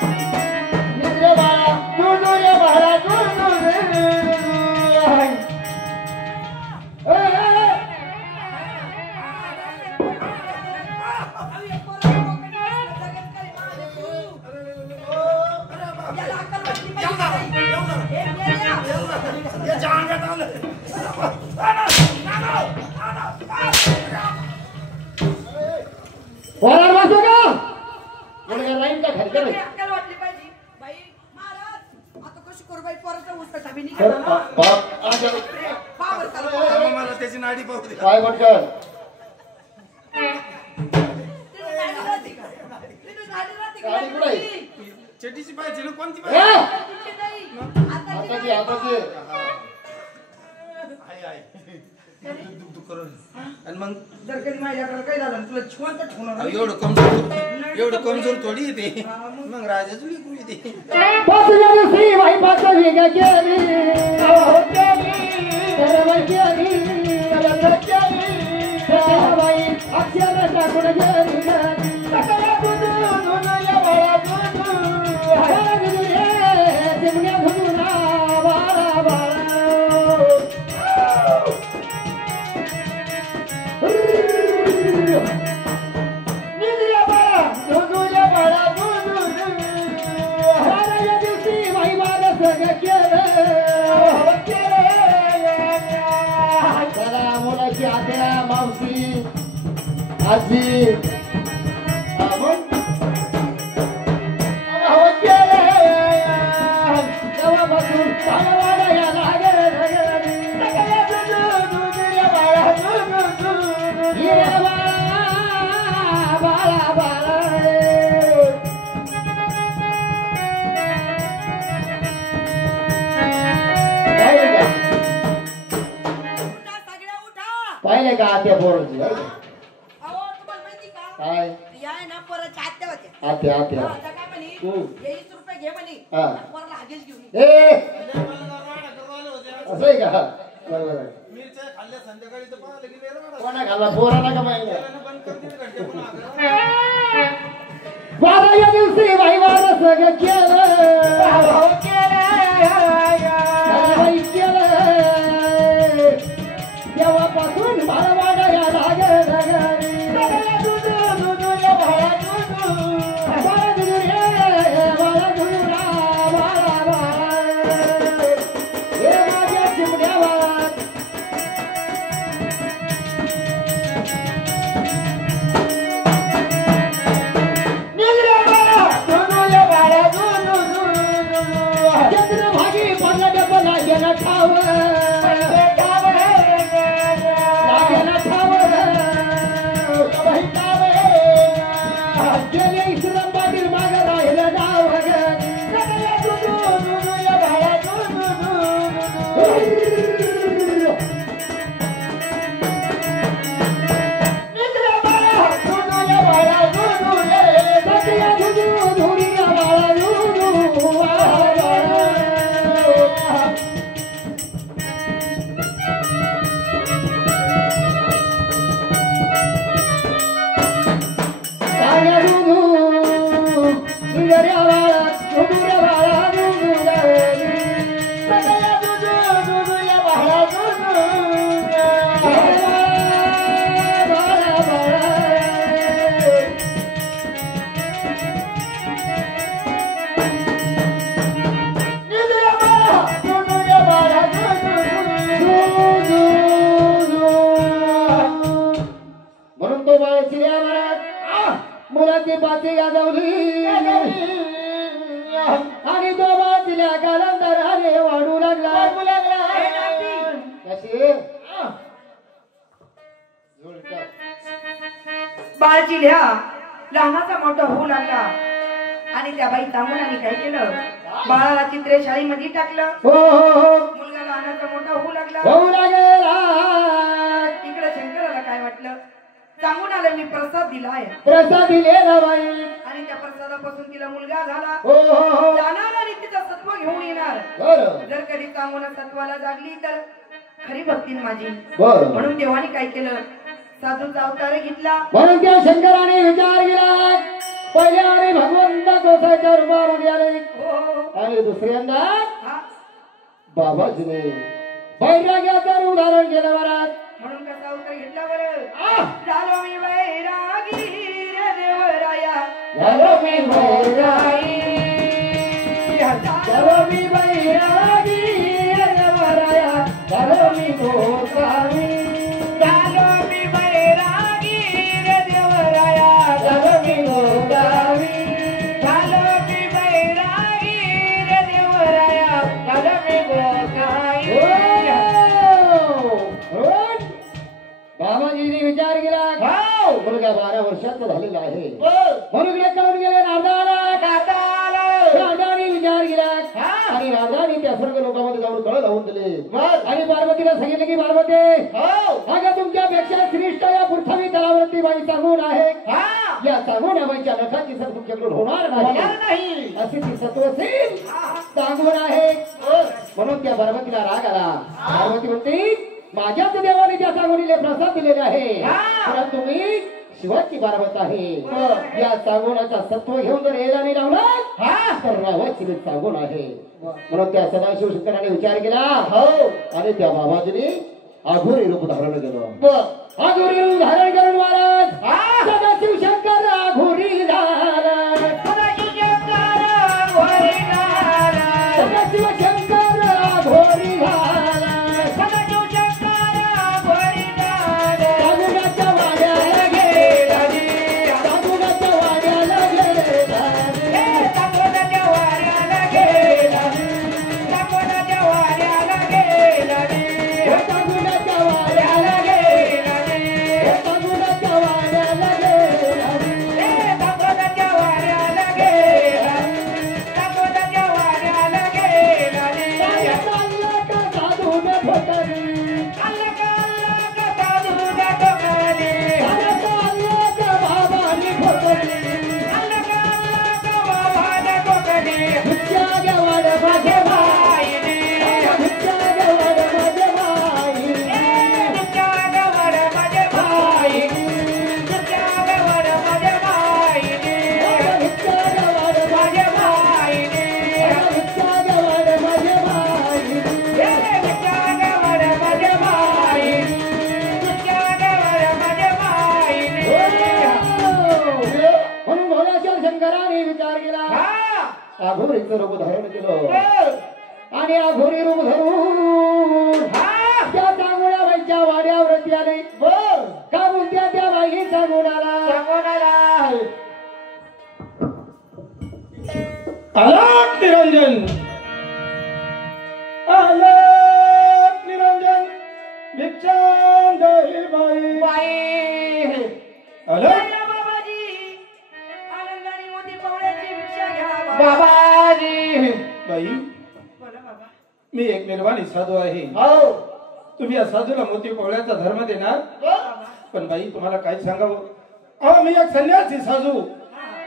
निद्रे बाळा दुधू रे बाळा दुधू रे. याला अक्कल वाटली पाहिजे हे मेल्या. याच्या अंगात आलं. वरार वाजतो का? मुलगा राहील का खाली तुला अक्कल वाटली पाहिजे बाई महाराज आता कशी करू बाई पोराचा उचका मी निघाला ना पावर चालू थांबा, मला त्याची नाडी पाहू दे. काय पटकन गाडी कुठे आहे? चेटीची पाहिजे ना कोणती ए! पाहिजे? हाताची हाताची. आहे आहे. दुख दुख करून. आणि मग जर कधी माझ्याकडे काही झालं तुला जिवंत ठेवणार एवढं कमजोर थोडी येते. मग राजाच विकू येते. पाचव्या दिवशी बाई पाचवी का केली. बाई केली. बाई अक्षर टाकून गेली. सकाळी दुधू दुधू या बाळा दुधू. बाळा दुधू रे चिमण्या दुधू ना बाळा बाळा. निद्रा बाळा दुधू या बाळा दुधू. बाराव्या दिवशी बाई मला सगळं केलं. त्याला मुलाची आत्या मावशी आजी तेव्हापासून बाळावाडा लागेल. बाळा बाळा. पाहिले का आत्या पोराची? अहो तुम्हाला माहिती का काय या आहे ना पोराच्या आत्या होत्या आत्या आत्या. आता काय म्हणे हम्म. 20 रुपये घे म्हणे हा. पोराला हागेच घेऊन ये. ए असं आहे का? बरोबर आहे. मिरच्या खाल्ल्या संध्याकाळी तर पाहिलं की वेळ वाढा. कोणा खाल्ला पोराला का माहिती? बंद कर दीड घंटे पुन्हा. बाराव्या दिवशी बाई मला सगळं केलं. बाई केलं. तेव्हापासून बाळावाडा या लागेल. बाळा दुधू दुधू या बाळा दुधू. बाळा दुधू रे बाळा दुधू ना बाळा बाळा. लागेना ठाव लागेना ठाव बाई ठाव गेले इसरम पाटील माग राहिलं नाव सगळे दुदू दुदू या भाड्या दुदू निद्रा बाळा दुदू या भाड्या दुदू सगळे दुदू दुदू या भाड्या दुदू म्हणून तो बाळ चिऱ्या मुलाची पाती गाजवली आणि तो बाळीला कालांतराने वाढू लागला कशी बाळची लिहा लहानाचा मोठा होऊ लागला आणि त्या बाई सांगून आणि काय केलं बाळाला चित्रे शाळेमध्ये टाकलं हो मुलगा लहानाचा मोठा होऊ लागला होऊ लागेला इकडे शंकराला काय वाटलं सांगून आलं मी प्रसाद दिलाय प्रसाद दिलेला बाई आणि त्या प्रसादापासून तिला मुलगा झाला हो जाणार आणि तिचा सत्व घेऊन येणार बरं जर कधी सांगून सत्वाला जागली तर खरी भक्ती माझी बरं म्हणून देवाने काय केलं साधूचा अवतार घेतला म्हणून त्या शंकराने विचार केला पहिल्या आणि भगवंत गोसाईच्या रूपामध्ये आले आणि दुसऱ्यांदा हा बाबाजीने वैराग्याचं उदाहरण केलं बरं म्हणून कसा अवतार घेतला बरं झालो मी वैरागी रे देवराया झालो मी वैरागी झालो मी वैरागी देवराया झालो मी गोसावी झालो मी वैरागी रे देवराया झालो मी गोसावी झालो मी वैरागी रे देवराया झालो मी गोसावी बाबाजीने विचार केला मुलगा 12 वर्षाचा झालेला आहे म्हणून कळून गेले राजाने विचार केला आणि राजाने त्या सर्व लोकांमध्ये जाऊन कळ लावून दिले आणि पार्वतीला सांगितले की पार्वती अगं तुमच्यापेक्षा श्रेष्ठ या पृथ्वी तलावरती बाई सांगून आहे या सांगून बाईच्या नखाची सर तुमच्याकडून होणार नाही अशी ती सत्वशील सांगून आहे म्हणून त्या पार्वतीला राग आला पार्वती म्हणते माझ्याच देवाने त्या सांगोनीला प्रसाद दिलेला आहे परंतु मी शिवाची पार्वत आहे या सांगोनाचा सत्व घेऊन जर यायला नाही लावला तर रावाची सांगोन आहे म्हणून त्या सदाशिव शंकराने विचार केला आणि त्या बाबाजीने आघोरी रूप धारण केलं आघोरी रूप धारण करून महाराज सदाशिव शंकर आघोरी झाला सदाशिव शंकर आघोरी झाला आघोरीचं रूप धारण केलं आणि आघोरी रूप धरून त्या सांगोळ्या बाईच्या वाड्यावरती आले का म्हणत्या त्या बाई सांगोळ्याला आलाप निरंजन आला बाई बोला बाबा. मी एक निर्वाणी साधू आहे. हो तुम्ही या साधूला मोती पोवळ्याचा धर्म देणार. बाबा. पण बाई तुम्हाला काय सांगावं, अहो मी एक संन्यासी साधू,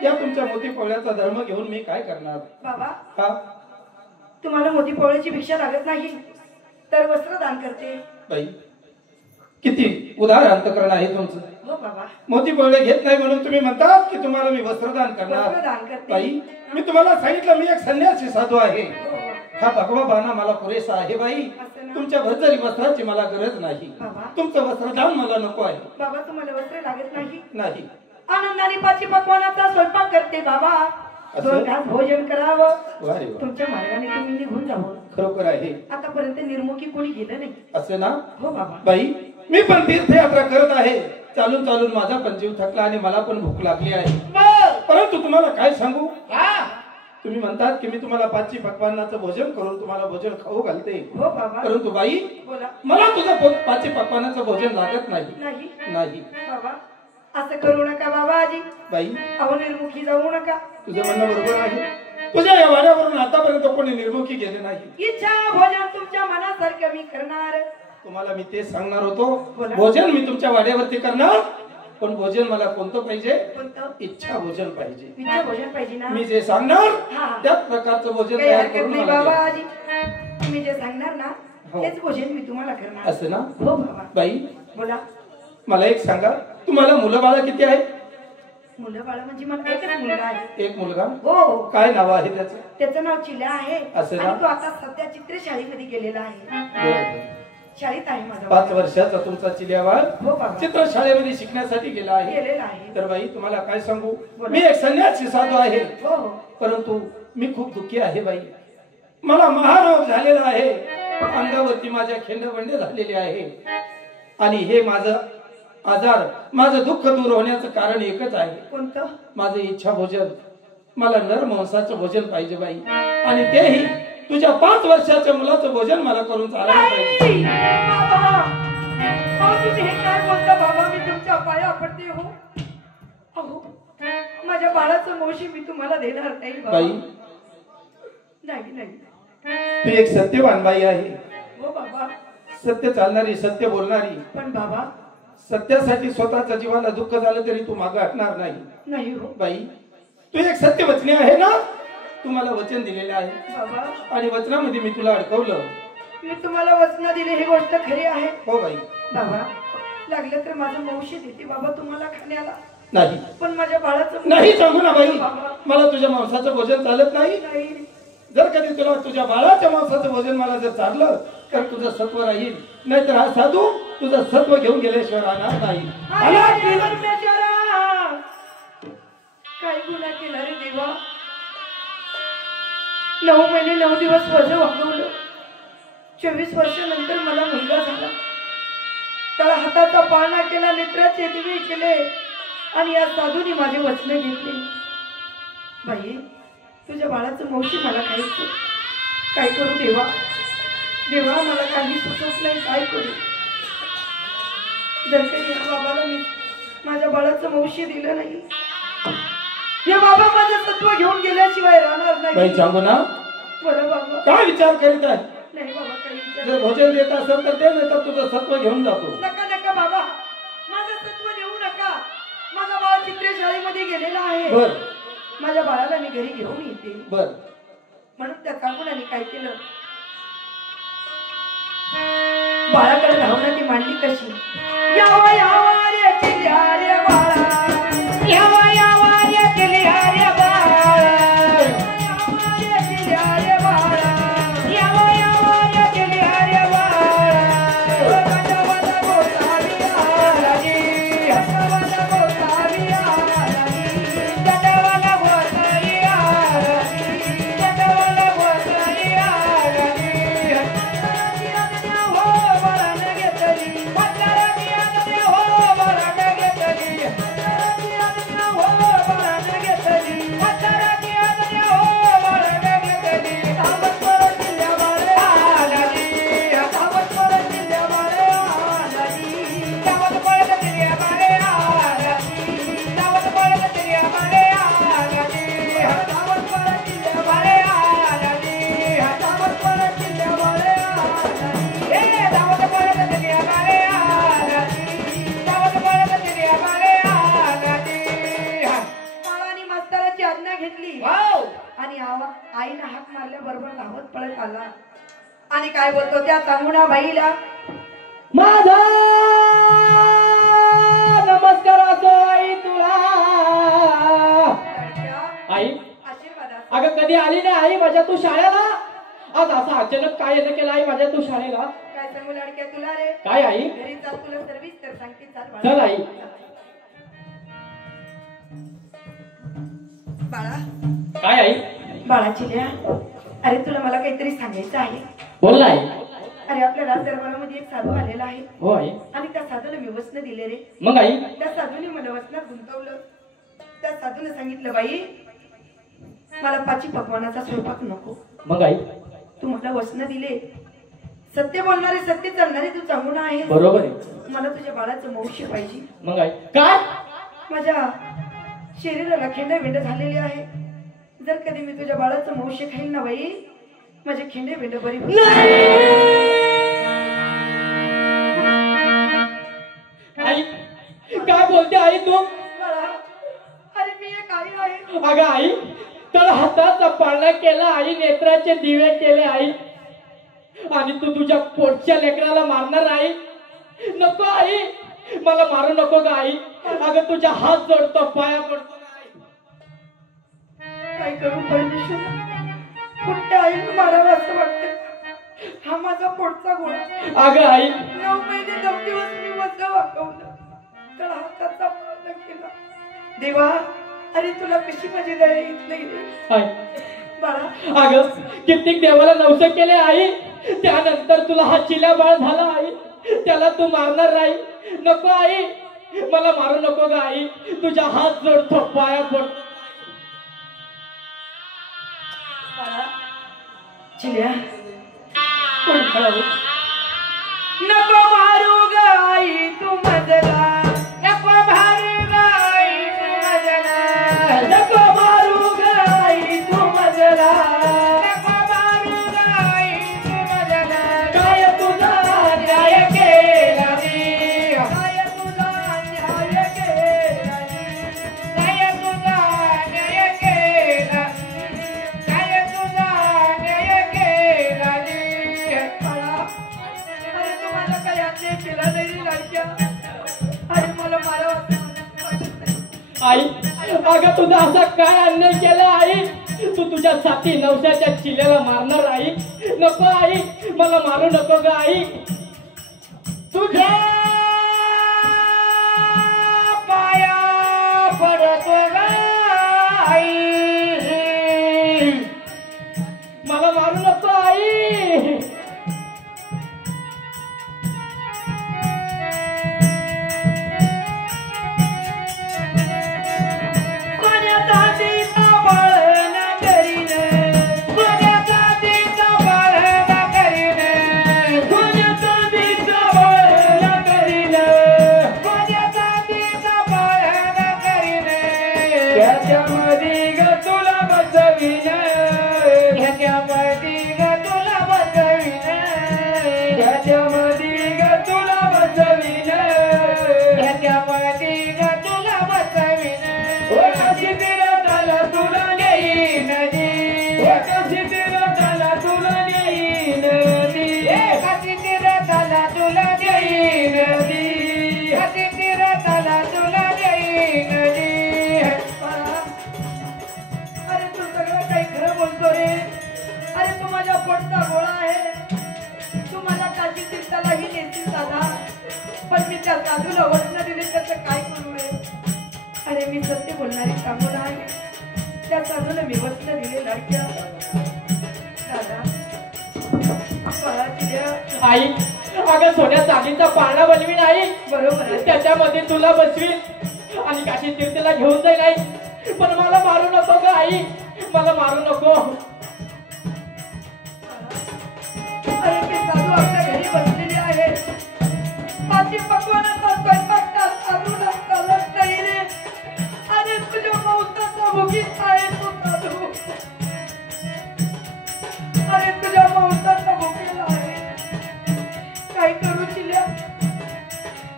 या तुमच्या मोती पोवळ्याचा धर्म घेऊन मी काय करणार. बाबा हा तुम्हाला मोती पोळ्याची भिक्षा लागत नाही तर वस्त्र दान करते. बाई किती उदार अंतकरण आहे तुमचं. हो बाबा. मोती पोवळे घेत नाही म्हणून तुम्ही म्हणतात की तुम्हाला मी वस्त्रदान करणार. वस्त्रदान करते. बाई मी तुम्हाला सांगितलं मी एक संन्यासी साधू आहे. हो, हो. हा भगवा बाणा मला पुरेसा आहे. बाई असं ना. तुमच्या भरजरी वस्त्राची मला गरज नाही. बाबा. तुमचं वस्त्रदान मला नको आहे. बाबा तुम्हाला वस्त्र लागत नाही. नाही आनंदाने पाची पकवानाचा स्वयंपाक करते बाबा. असं? 2 घास भोजन करावं. वा रे वा. तुमच्या मार्गाने तुम्ही निघून जावं. खरोखर आहे आतापर्यंत निर्मुखी कोणी गेलं नाही. असे ना. हो बाबा. बाई मी पण तीर्थयात्रा करत आहे. चालून चालून माझा पण जीव थकला आणि मला पण भूक लागली आहे. परंतु तुम्हाला काय सांगू, तुम्ही म्हणतात की मी तुम्हाला पाचही पक्वान्नाचं भोजन करून तुम्हाला भोजन खाऊ घालते. हो बाबा. परंतु बाई बोला. मला तुझं पाचही पक्वान्नाचं भोजन लागत नाही. नाही नाही बाबा असं करू नका बाबा. आजी बाई अहो निर्मुखी जाऊ नका. तुझं म्हणणं बरोबर आहे. तुझ्या या वाड्यावरून आतापर्यंत कोणी निर्मुखी गेले नाही. इच्छा भोजन तुमच्या मनासारखं मी करणार. तुम्हाला मी तेच सांगणार होतो. बोला. भोजन मी तुमच्या वाड्यावरती करणार, पण भोजन मला कोणतं पाहिजे. कोणतं. इच्छा भोजन पाहिजे. इच्छा भोजन पाहिजे ना. मी जे सांगणार हा. त्याच प्रकारचं भोजन काही तयार हरकत करून नाही मला बाबा. द्या. आजी तुम्ही जे सांगणार ना हो. तेच भोजन मी तुम्हाला करणार. असं ना. हो बाबा. बाई बोला. मला एक सांगा, तुम्हाला मुलं बाळा किती आहेत. मुलं बाळ म्हणजे मला एकच मुलगा आहे. एक मुलगा. हो. काय नाव आहे त्याचं. त्याचं नाव चिल्या आहे. असं ना? आणि तो आता सध्या चित्रशाळेमध्ये गेलेला आहे. बरं. शाळेत आहे माझा 5 वर्षाचा तुमचा चिल्याबाळ हो बाबा. चित्रशाळेमध्ये शिकण्यासाठी गेला आहे. गेलेला आहे. तर बाई तुम्हाला काय सांगू, बोला. मी एक संन्यासी साधू आहे. हो हो. परंतु मी खूप दुःखी आहे बाई. मला महारोग झालेला आहे. अंगावरती माझ्या खिंडबंडे झालेले आहे. आणि हे माझं आजार, माझं दुःख दूर होण्याचं कारण एकच आहे. कोणतं. माझं इच्छा भोजन. मला नर मांसाचं भोजन पाहिजे बाई. आणि तेही तुझ्या 5 वर्षाच्या मुलाचं भोजन मला करून चालायला पाहिजे. नाही बाबा. अहो, तुम्ही हे काय बोलता बाबा. मी तुमच्या पाया पडते हो. अहो माझ्या बाळाचं मोशी मी तुम्हाला देणार नाही बाबा. बाई नाही नाही. तू एक सत्यवान बाई आहे. हो बाबा. सत्य चालणारी, सत्य बोलणारी. पण बाबा सत्यासाठी स्वतःच्या जीवाला दुःख झालं तरी तू मागे हटणार नाही. नाही हो बाई तू एक सत्यवचनी आहे ना. तू मला वचन दिलेले आहे बाबा. आणि वचनामध्ये मी तुला अडकवलं. मी तुम्हाला वचन दिले ही गोष्ट खरी आहे हो बाई. बाबा. लागलं तर माझं मावशी देते बाबा तुम्हाला खाण्याला. नाही पण माझ्या बाळाचं नाही सांगू ना बाई. बाबा. मला तुझ्या मांसाचं भोजन चालत नाही. नाही. जर कधी तुला तुझ्या बाळाच्या मांसाचं भोजन मला जर चाललं तर तुझं सत्व राहील. नाहीतर हा साधू तुझं सत्व घेऊन गेल्याशिवाय राहणार नाही. अरे परमेश्वरा, काय गुन्हा केला रे देवा. 9 महिने 9 दिवस वजन वागवलं. 24 वर्षानंतर मला मुलगा झाला. त्याला हाताचा पाळणा केला, नेत्राचे दिवे केले आणि या साधूने माझे वचन घेतले. बाई तुझ्या बाळाचं मावशी मला खायचं. काय करू देवा. देवा मला काही सुचत नाही. काय करू. जर कधी या बाबाला मी माझ्या बाळाचं मावशी दिलं नाही, हे बाबा माझं तत्व घेऊन गेल्याशिवाय राहणार बाई नाही. सांगू ना. बरं बाबा. काय विचार करीत आहे. नाही बाबा काही विचार जर भोजन देत असेल तर ते, नाही तर तुझं सत्व घेऊन जातो. नका नका बाबा. माझं तत्व देऊ नका. माझा बाळ चित्रशाळेमध्ये गेलेला आहे. बर माझ्या बाळाला मी घरी घेऊन येते. बर. म्हणून त्या काकूनाने काय केलं, बाळाकडे धावणं ती मांडली कशी. यावा यावा रे चिल्या रे बाळा. यावा यावा रे चिल्या रे बाळा. यावा रे चिल्या रे बाळा. यावा यावा रे चिल्या रे बाळा. गजवाला गोसावी आला रे. गजवाला गोसावी आला रे. गजवाला गोसावी आला रे. गजवाला गोसावी आला रे. हो बाळाने घेतली. म्हाताऱ्याने हो बाळाने हाक मारल्याबरोबर धावत पळत आला आणि काय बोलतो त्या चांगुणा बाईला, माझा नमस्कार असो आई तुला. आई आशीर्वाद अगं कधी आली नाही आई माझ्या तू शाळेला. आज असं अचानक काय येणं केलं आई माझ्या तू शाळेला. काय सांगू लाडक्या तुला रे. काय आई. घरी चाल तुला सर्व्हिस तर सांगते चाल चल आई. बाळा. काय आई. बाळाची लिया अरे तुला मला काहीतरी सांगायचं आहे. बोल ना आई. अरे आपल्या राज दरबारामध्ये एक साधू आलेला आहे. हो आई. आणि त्या साधूला मी वचन दिले रे. मग आई. त्या साधूने मला वचनात गुंतवलं. त्या साधूने सांगितलं बाई मला पाची पकवानाचा स्वयंपाक नको. मग आई. तू मला वचन दिले सत्य बोलणारे सत्य चालणारे तू चांगून आहे. बरोबर आहे. मला तुझ्या बाळाचं मौष्य पाहिजे. मग आई. काय. माझ्या शरीराला खिंडविंड झालेली आहे. जर कधी मी तुझ्या बाळाचं मौष्य खाईल ना बाई माझे खिंडविंड बरी होईल. आई काय बोलते आई तू. अरे मी एक आई आहे. अगं आई तर हाताचा पाळणा केला आई, नेत्राचे दिवे केले आई, आणि तू तुझ्या पोटच्या लेकराला मारणार आई. नको आई मला मारू नको ग आई. अगं तुझ्या हात जोडतो पाया पडतो आई. काय करू परमेश्वर कुठल्या आईला मारावं असं वाटतं. हा माझा पोटचा गोळा. अगं आई 9 महिने 9 दिवस मी वजन वाकवलं तर हाताचा पाळणा केला. देवा अरे तुला कशी माझी दया येत नाही रे. आई बाळा. अगं कित्येक देवाला नवस केले आई, त्यानंतर तुला हा चिल्या बाळ झाला आई, त्याला तू मारणार नाही. नको आई मला मारू नको ग आई. तुझ्या हात जोडतो पाया पडतो. बाळा चिल्या नको मारू ग आई तू मजला. नको मारू ग आई तू मजला. नको मारू ग आई तू मजला. नको मारू ग आई तू मजला. काय तुझा न्याय केला मी. काय तुझा न्याय केला मी. काय तुझा न्याय केला. काय तुझा न्याय केला मी. अरे तुम्हाला काही अन्याय केला नाही लाडक्या. अरे मला मारावं आई अगं तुझा असा काय अन्याय केला आई. तू तुझ्या साथी नवसाच्या चिल्याला मारणार आई. नको आई मला मारू नको ग आई. तुझ्या पाया पडतो ग आई. मला मारू नको आई. कोण्याचा देता बळण करीन. कोण्याचा देता बळण करीन. कोण्याचा देता बळण करीन. कोण्याचा देता बळण करीन. त्याच्यामध्ये ग तुला बसवीन. त्याच्यामध्ये ग तुला बसवीन. त्याच्यामध्ये ग तुला बसवीन. त्याच्यामध्ये ग तुला बसवीन. कशी तिरताला तुला नेईन दी. कशी तिरताला तुला नेईन दी. कशी तिरताला तुला नेईन दी. कशी तिरताला तुला नेईन दी. अरे तू सगळं काही खरं बोलतो रे. अरे तू माझ्या पोटचा गोळा आहे. तू मला काशी तीर्थालाही नेतील दादा. पण मी त्या साधूला वचन दिले त्याचं काय करू रे. अरे मी सत्य बोलणारी सांगून आहे. त्या साधूला मी वचन दिले लाडक्या. दादा बाळाची द्या. आई अगं सोन्या चांदीचा पाळणा बनवीन आई. बरोबर आहे. त्याच्यामध्ये तुला बसवीन आणि काशी तीर्थला घेऊन जाईल आई. पण मला मारू नको ग आई. मला मारू नको. अरे ते साधू आपल्या घरी बसलेले आहेत. पाची पकवानाचा स्वयंपाक त्या साधूला चालत नाही रे. आणि तुझ्या मौताचा भुगीत आहे तो साधू. अरे तुझ्या मौताचा भुगीला आहे. काय करू चिल्या.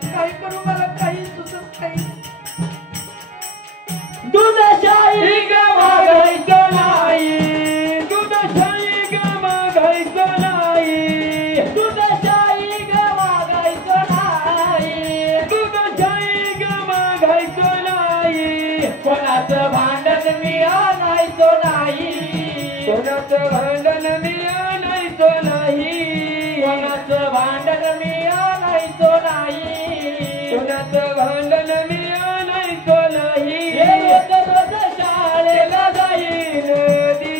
काय करू मला काही सुचत नाही. दूध शाही ग मागायचं नाही. दूध कोणाचं भांडण मी आणायचो नाही, कोणाचं भांडण मी आणायचो नाही, कोणाचं भांडण मी आणायचो नाही. रोज रोज शाळेला जाईन दी,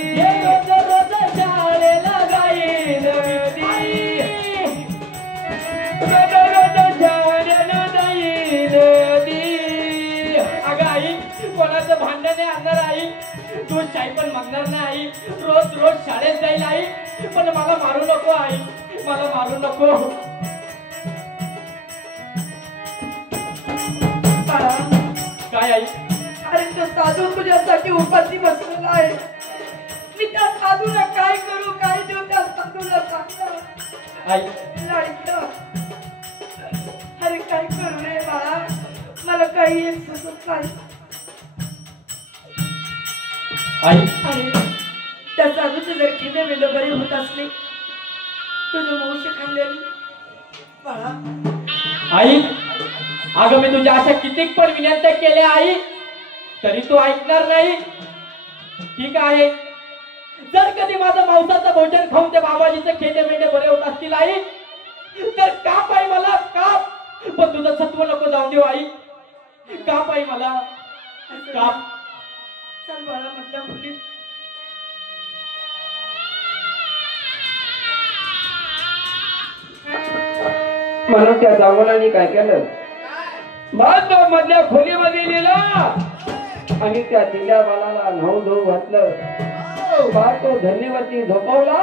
रोज रोज शाळेला जाईन दी, रोज रोज शाळेला जाईन दी. अगं आई, कोणाचं भांडण आणणार आई, दूध चाय पण मागणार नाही, रोज रोज शाळेत जाईल आई, पण मला मारू नको आई, मला मारू नको. काय आई? अरे तो साधू तुझ्यासाठी उपाशी बसलेला आहे. मी त्या साधूला काय करू, काय देऊ त्या साधूला सांग आई लाडकं. अरे काय करू रे बाळा, मला काही एक सुचत नाही. आई अरे त्या साधूचे जर किडे वेळ बरे होत असले, तुझं मौशी खाल्ल्याने बाळा. आई, अगं मी तुझ्या अशा कितीक पण विनंत्या केल्या आई, तरी तू ऐकणार नाही. ठीक आहे, जर कधी माझं मांसाचं भोजन खाऊन त्या बाबाजीचे खेटे मेंढे बरे होत असतील आई, तर काप आई मला, काप. पण तुझं सत्व नको जाऊ देऊ आई, काप आई मला, काप. चल बाळा म्हटल्या मुली. म्हणून त्या जांभळाने काय केलं, बाथरूम मधल्या खोलीमध्ये लिहिला आणि त्या दिल्या बाळाला नऊ धो घातलं. बाळ तो धरणीवरती झोपवला,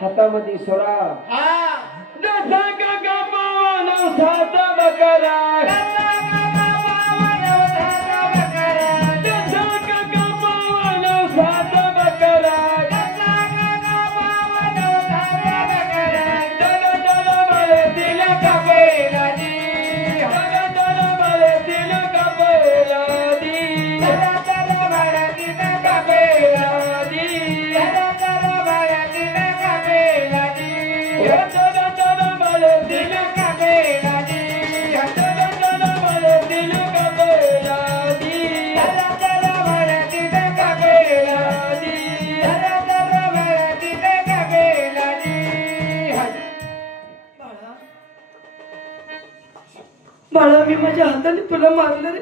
हातामध्ये सोरा. बाळा, मी माझ्या हाताने तुला मारलं रे.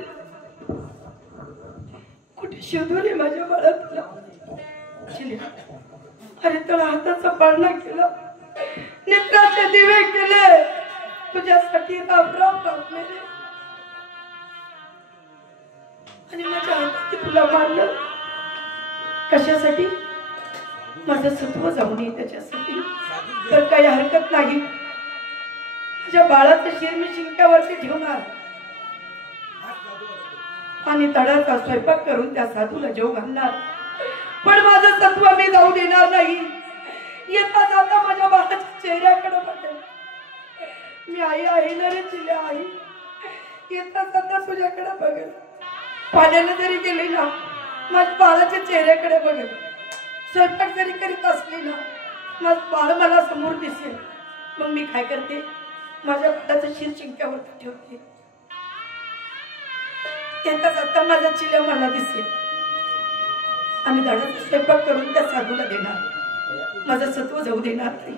कुठे शोधू रे माझ्या बाळा तुला. अरे तुला हाताचा पाळणा केला, नेत्राचे दिवे केले, तुझ्यासाठी रामराम टाकले रे. आणि माझ्या हाताने तुला मारलं कशासाठी? माझं सत्व जाऊ नये त्याच्यासाठी. तर काही हरकत नाही, माझ्या बाळाचं शिर मी शिंक्यावरती ठेवणार आणि तडाचा स्वयंपाक करून त्या साधूला जेव घालणार. पण माझं सत्व मी जाऊ देणार नाही. येता जाता माझ्या बाळाच्या चेहऱ्याकडे बघेल. मी आई आहे ना रे चिल्या, आई येता जाता तुझ्याकडे बघेल. पाण्याने जरी गेली ना, माझ्या बाळाच्या चेहऱ्याकडे बघेल. स्वयंपाक जरी करीत असली ना, माझं बाळ मला समोर दिसेल. मग मी काय करते, माझ्या बाळाचं शिर शिंक्यावरती ठेवते. येता जाता माझा चिल्या मला दिसेल आणि दादाचा स्वयंपाक करून त्या साधूला देणार. माझं सत्व जाऊ देणार नाही.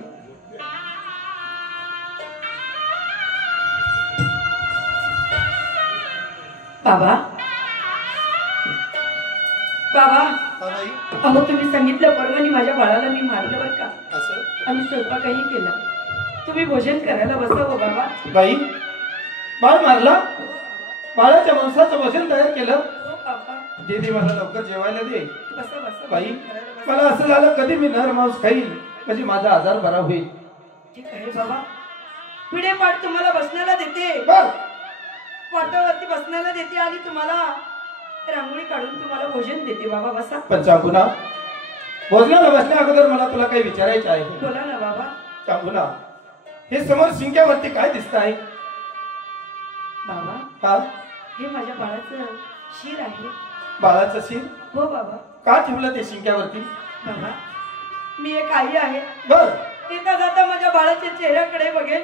बाबा, बाबा, अहो तुम्ही सांगितल्याप्रमाणे माझ्या बाळाला मी मारलं बरं का, आणि स्वयंपाकही केला. तुम्ही भोजन करायला बसावं बाबा. बाई, बाळ मारला, बाळाच्या मांसाचं भोजन तयार केलं. हो बाबा, दीदी मला लवकर जेवायला दे. बसा बसा बाई, मला असं झालं कधी मी नर मांस खाईल म्हणजे माझा आजार बरा होईल. ठीक आहे बाबा, पिढे पाठ तुम्हाला बसण्याला देते, बर, पाटावरती बसण्याला देते आणि तुम्हाला रांगोळी काढून तुम्हाला भोजन देते. बाबा बसा. पण चांगुना, भोजनाला बसण्या अगोदर मला तुला काही विचारायचं आहे. बोला ना बाबा. चांगुना, हे समोर शिंक्यावरती काय दिसत आहे? बाबा, हा, हे माझ्या बाळाचं शिर आहे. बाळाचं शिर? हो बाबा. का ठेवलं ते शिंक्यावरती? बाबा, मी एक आई आहे. बर, येता जाता माझ्या बाळाच्या चेहऱ्याकडे बघेल,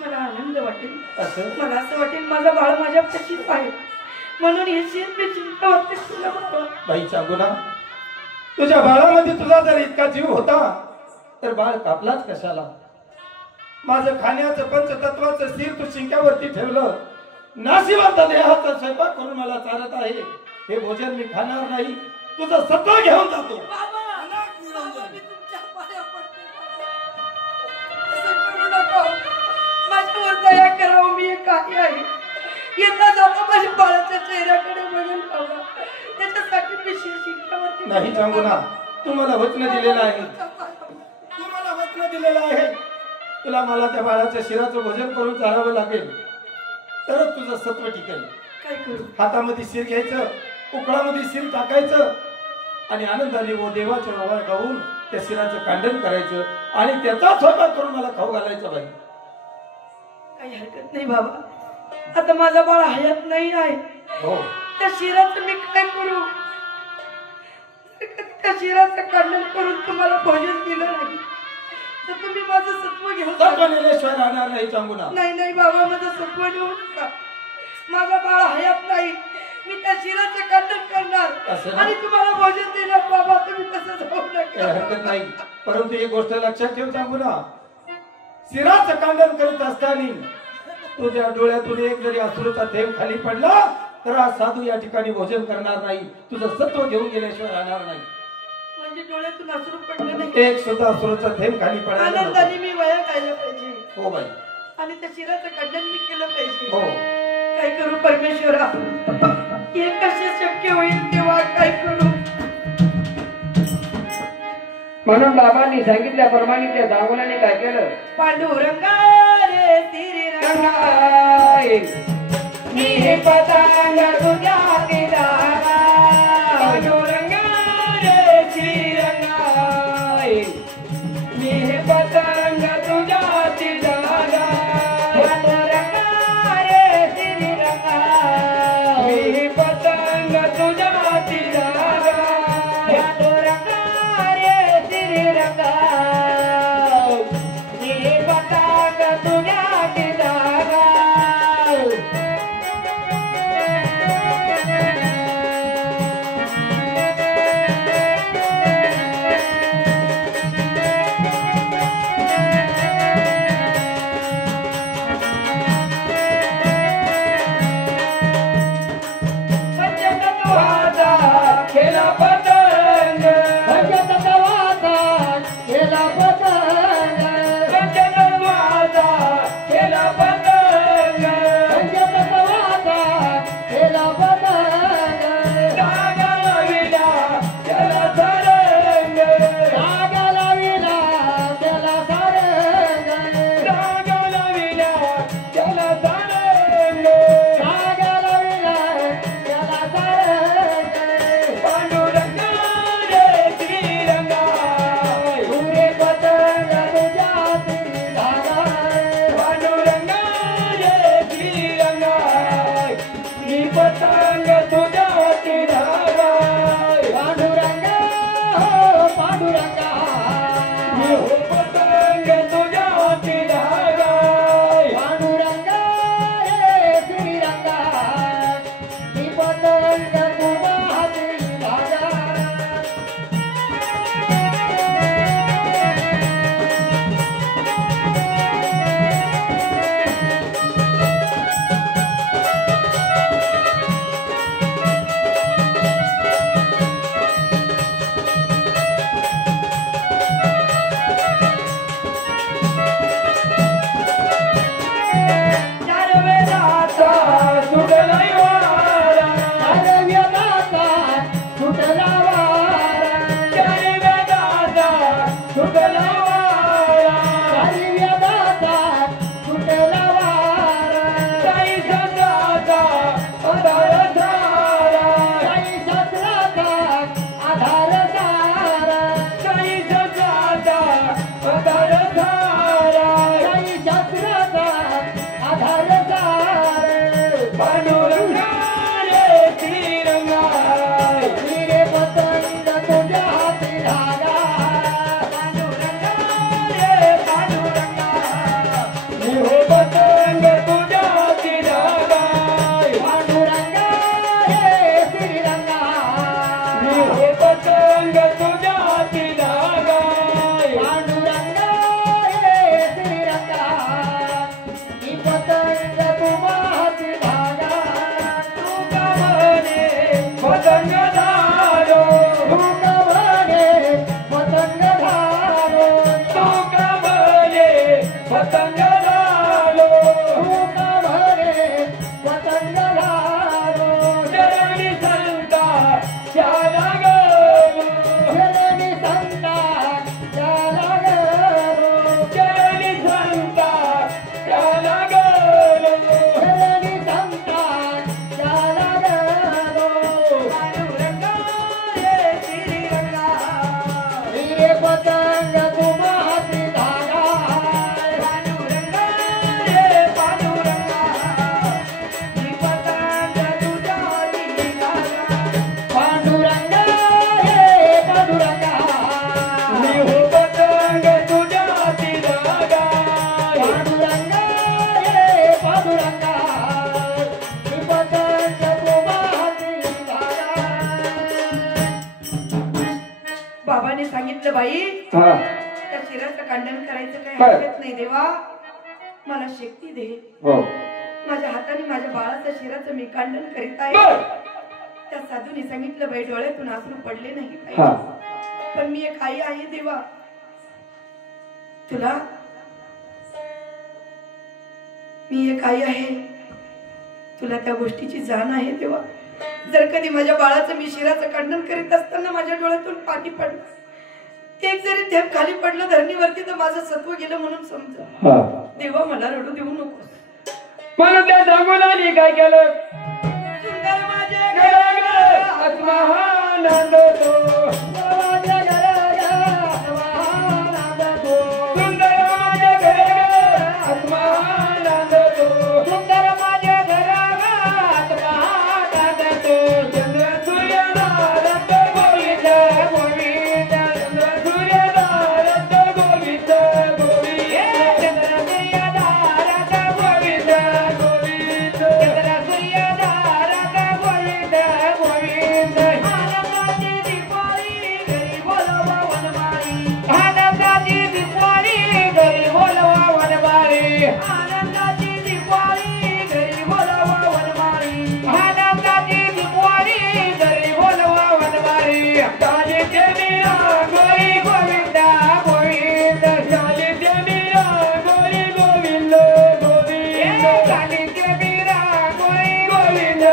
मला आनंद वाटेल. असं मला असं वाटेल माझं बाळ माझ्या पशीच आहे, म्हणून हे शिर मी शिंक्यावरती तुला बघतो. बाई चांगुना, तुझ्या बाळामध्ये तुझा जर इतका जीव होता तर बाळ कापलाच कशाला? माझं खाण्याचं पंचतत्वाचं स्थिर तू शिंक्यावरती ठेवलं. नाशिवंत देहाचा स्वयंपाक करून मला चालत आहे. हे भोजन मी खाणार नाही. तुझं सत्व घेऊन जातो. बाबा, बाबा, मी तुमच्या पाया पडते बाबा. असं करू नका. माझ्यावर दया करावं. मी एक आई आहे. येता जाता माझ्या बाळाच्या चेहऱ्याकडे बघेल बाबा. त्याच्यासाठी मी शिंक्यावरती नाही चांगुना, तू मला वचन दिलेलं आहे. तू मला वचन दिलेलं आहे. तुला मला त्या बाळाच्या शिराचं भोजन करून चालावं लागेल तरच तुझं सत्व टिकेल. काय करू? हातामध्ये शिर घ्यायचं, उकळामध्ये शिर टाकायचं आणि आनंदाने व देवाच्या ओवाळ गाऊन त्या शिराचं कांडन करायचं आणि त्याचा स्वयंपाक करून मला खाऊ घालायचं. बाई काही हरकत नाही बाबा. आता माझा बाळ हयात नाही आहे. हो, त्या शिराचं मी काय करू? त्या शिराचं खंडन करून तुम्हाला भोजन दिलं नाही तर तुम्ही माझं सत्व घेऊन सत्व नेल्याशिवाय राहणार नाही चांगुना. नाही नाही बाबा, माझं सत्व नेऊ नका. माझा बाळ हयात नाही. मी त्या शिराचं खंडन करणार असं ना? आणि तुम्हाला भोजन देणार बाबा. तुम्ही तसं जाऊ काही नका. हरकत नाही, परंतु एक गोष्ट लक्षात ठेव चांगुना. शिराचं कांडन करीत असताना तुझ्या डोळ्यातून एक जरी अश्रूचा थेंब खाली पडला तर हा साधू या ठिकाणी भोजन करणार नाही. तुझं सत्व घेऊन गेल्याशिवाय राहणार नाही. म्हणजे डोळ्यातून अश्रू पडले नाही. एक सुद्धा अश्रूचा थेंब खाली पडायला नको. आनंदाने मी वया खायला पाहिजे हो बाई, आणि त्या शिराचं खंडन मी केलं पाहिजे. हो. काय करू परमेश्वरा? हे कसे शक्य होईल तेव्हा काय करू? म्हणून बाबांनी सांगितल्याप्रमाणे त्या दांगोल्याने काय केलं? पांडुरंगा रे श्रीरंगा, मी पतंग तुझ्या किनारा. पांडुरंगा रे श्रीरंगा, मी पतंग तुझ्या किनारा. पांडुरंगा रे श्रीरंगा, मी पतंग तुझ्या किनारा. पांडुरंगा रे श्रीरंगा, मी पतंग तुझ्या किनारा. पंचतत्वाचा केला पतंग, पंचतत्वाचा केला पतंग, पंचतत्वाचा केला पतंग, पंचतत्वाचा केला पतंग. जागा लाविला त्याला सारंग, जागा लाविला त्याला सारंग, जागा लाविला त्याला सारंग, जागा लाविला त्याला सारंग. पांडुरंगा रे श्रीरंगा, पुरे पतंग तुझ्या धागा. पांडुरंगा रे श्रीरंगा, मी पतंग तुझ्या धागा. पांडुरंगा हो पांडुरंगा, मी हो पतंग तुझ्या धागा. पांडुरंगा रे श्रीरंगा, मी पतंग तुझ्या धागा. बाबाने सांगितलं बाई हा त्या शिराचं खंडन करायचं काही काय? हरकत नाही देवा, मला शक्ती दे. हो माझ्या हाताने माझ्या बाळाच्या शिराचं मी खंडन करीत आहे. बर त्या साधूने सांगितलं बाई डोळ्यातून अश्रू पडले नाही हा पाहिजे. पण मी एक आई आहे देवा, तुला मी एक आई आहे, तुला त्या गोष्टीची जाण आहे देवा. जर कधी माझ्या बाळाचं मी शिराचं खंडन करीत असताना माझ्या डोळ्यातून पाणी पडलं, एक जरी थेंब खाली पडलं धरणीवरती तर माझं सत्व गेलं म्हणून समज हा देवा. मला रडू देऊ नको. म्हणून त्या सांगोलानी काय केलं सुंदर माझे आत्मानंद तो माझ्या घरात आत्मानंद तो सुंदर माझ्या घरात आत्मानंद तो सुंदर माझ्या घरात आत्मानंद तो चंद्र सूर्यनारायण गोविंद गोविंद चंद्र सूर्यनारायण गोविंद गोविंद चंद्र सूर्यनारायण गोविंद गोविंद चंद्र सूर्यनारायण गोविंद गोविंद आनंदाची दिवाळी घरी बोलवा वनमाळी आनंदाची दिवाळी घरी बोलवा वनमाळी आनंदाची दिवाळी घरी बोलवा वनमाळी आनंदाची दिवाळी घरी बोलवा वनमाळी चाली देवीरा गोरी गोविंद गोविंद चाली देवीरा गोरी गोविंद गोविंद चाली देवीरा गोरी गोविंद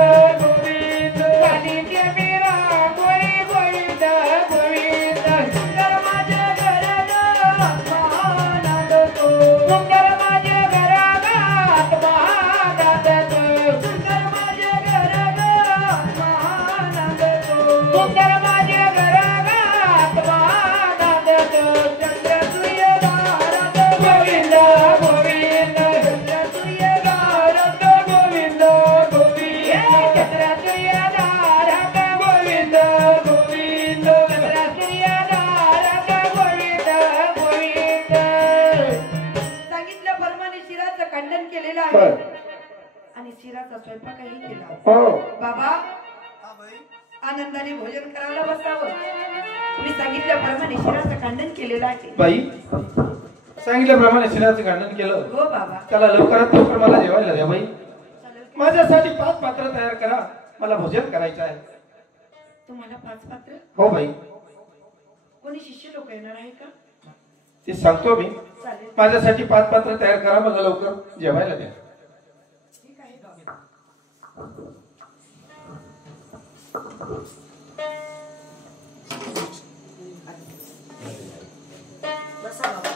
गोविंद चाली देवीरा गोरी गोविंद गोविंद सुंदर माझ्या घरात आत्मानंद तो सुंदर माझ्या घरात आत्मानंद तो सुंदर माझ्या घरात आत्मानंद तो सुंदर माझ्या घरात आत्मानंद तो चंद्र सूर्यनारायण गोविंद गोविंद चंद्र सूर्यनारायण गोविंद गोविंद चंद्र सूर्यनारायण गोविंद गोविंद चंद्र सूर्यनारायण गोविंद गोविंद. सांगितल्याप्रमाणे शिराचं खंडन केलेलं आहे आणि शिराचा स्वयंपाकही केला. हो बाबा आनंदाने भोजन करायला बसावं. मी सांगितल्याप्रमाणे शिराचं खंडन केलेलं आहे. बाई सांगितल्याप्रमाणे शिराचं खंडन केलं. हो बाबा. त्याला लवकरात लवकर मला जेवायला द्या बाई. चालेल. माझ्यासाठी 5 पात्र तयार करा, मला भोजन करायचं आहे. तुम्हाला 5 पात्र? हो बाई कोणी शिष्य लोक येणार आहे का? ते सांगतो मी. चालेल. माझ्यासाठी 5 पात्र तयार करा, मला लवकर जेवायला द्या. ठीक आहे बाबा. बसा बाबा.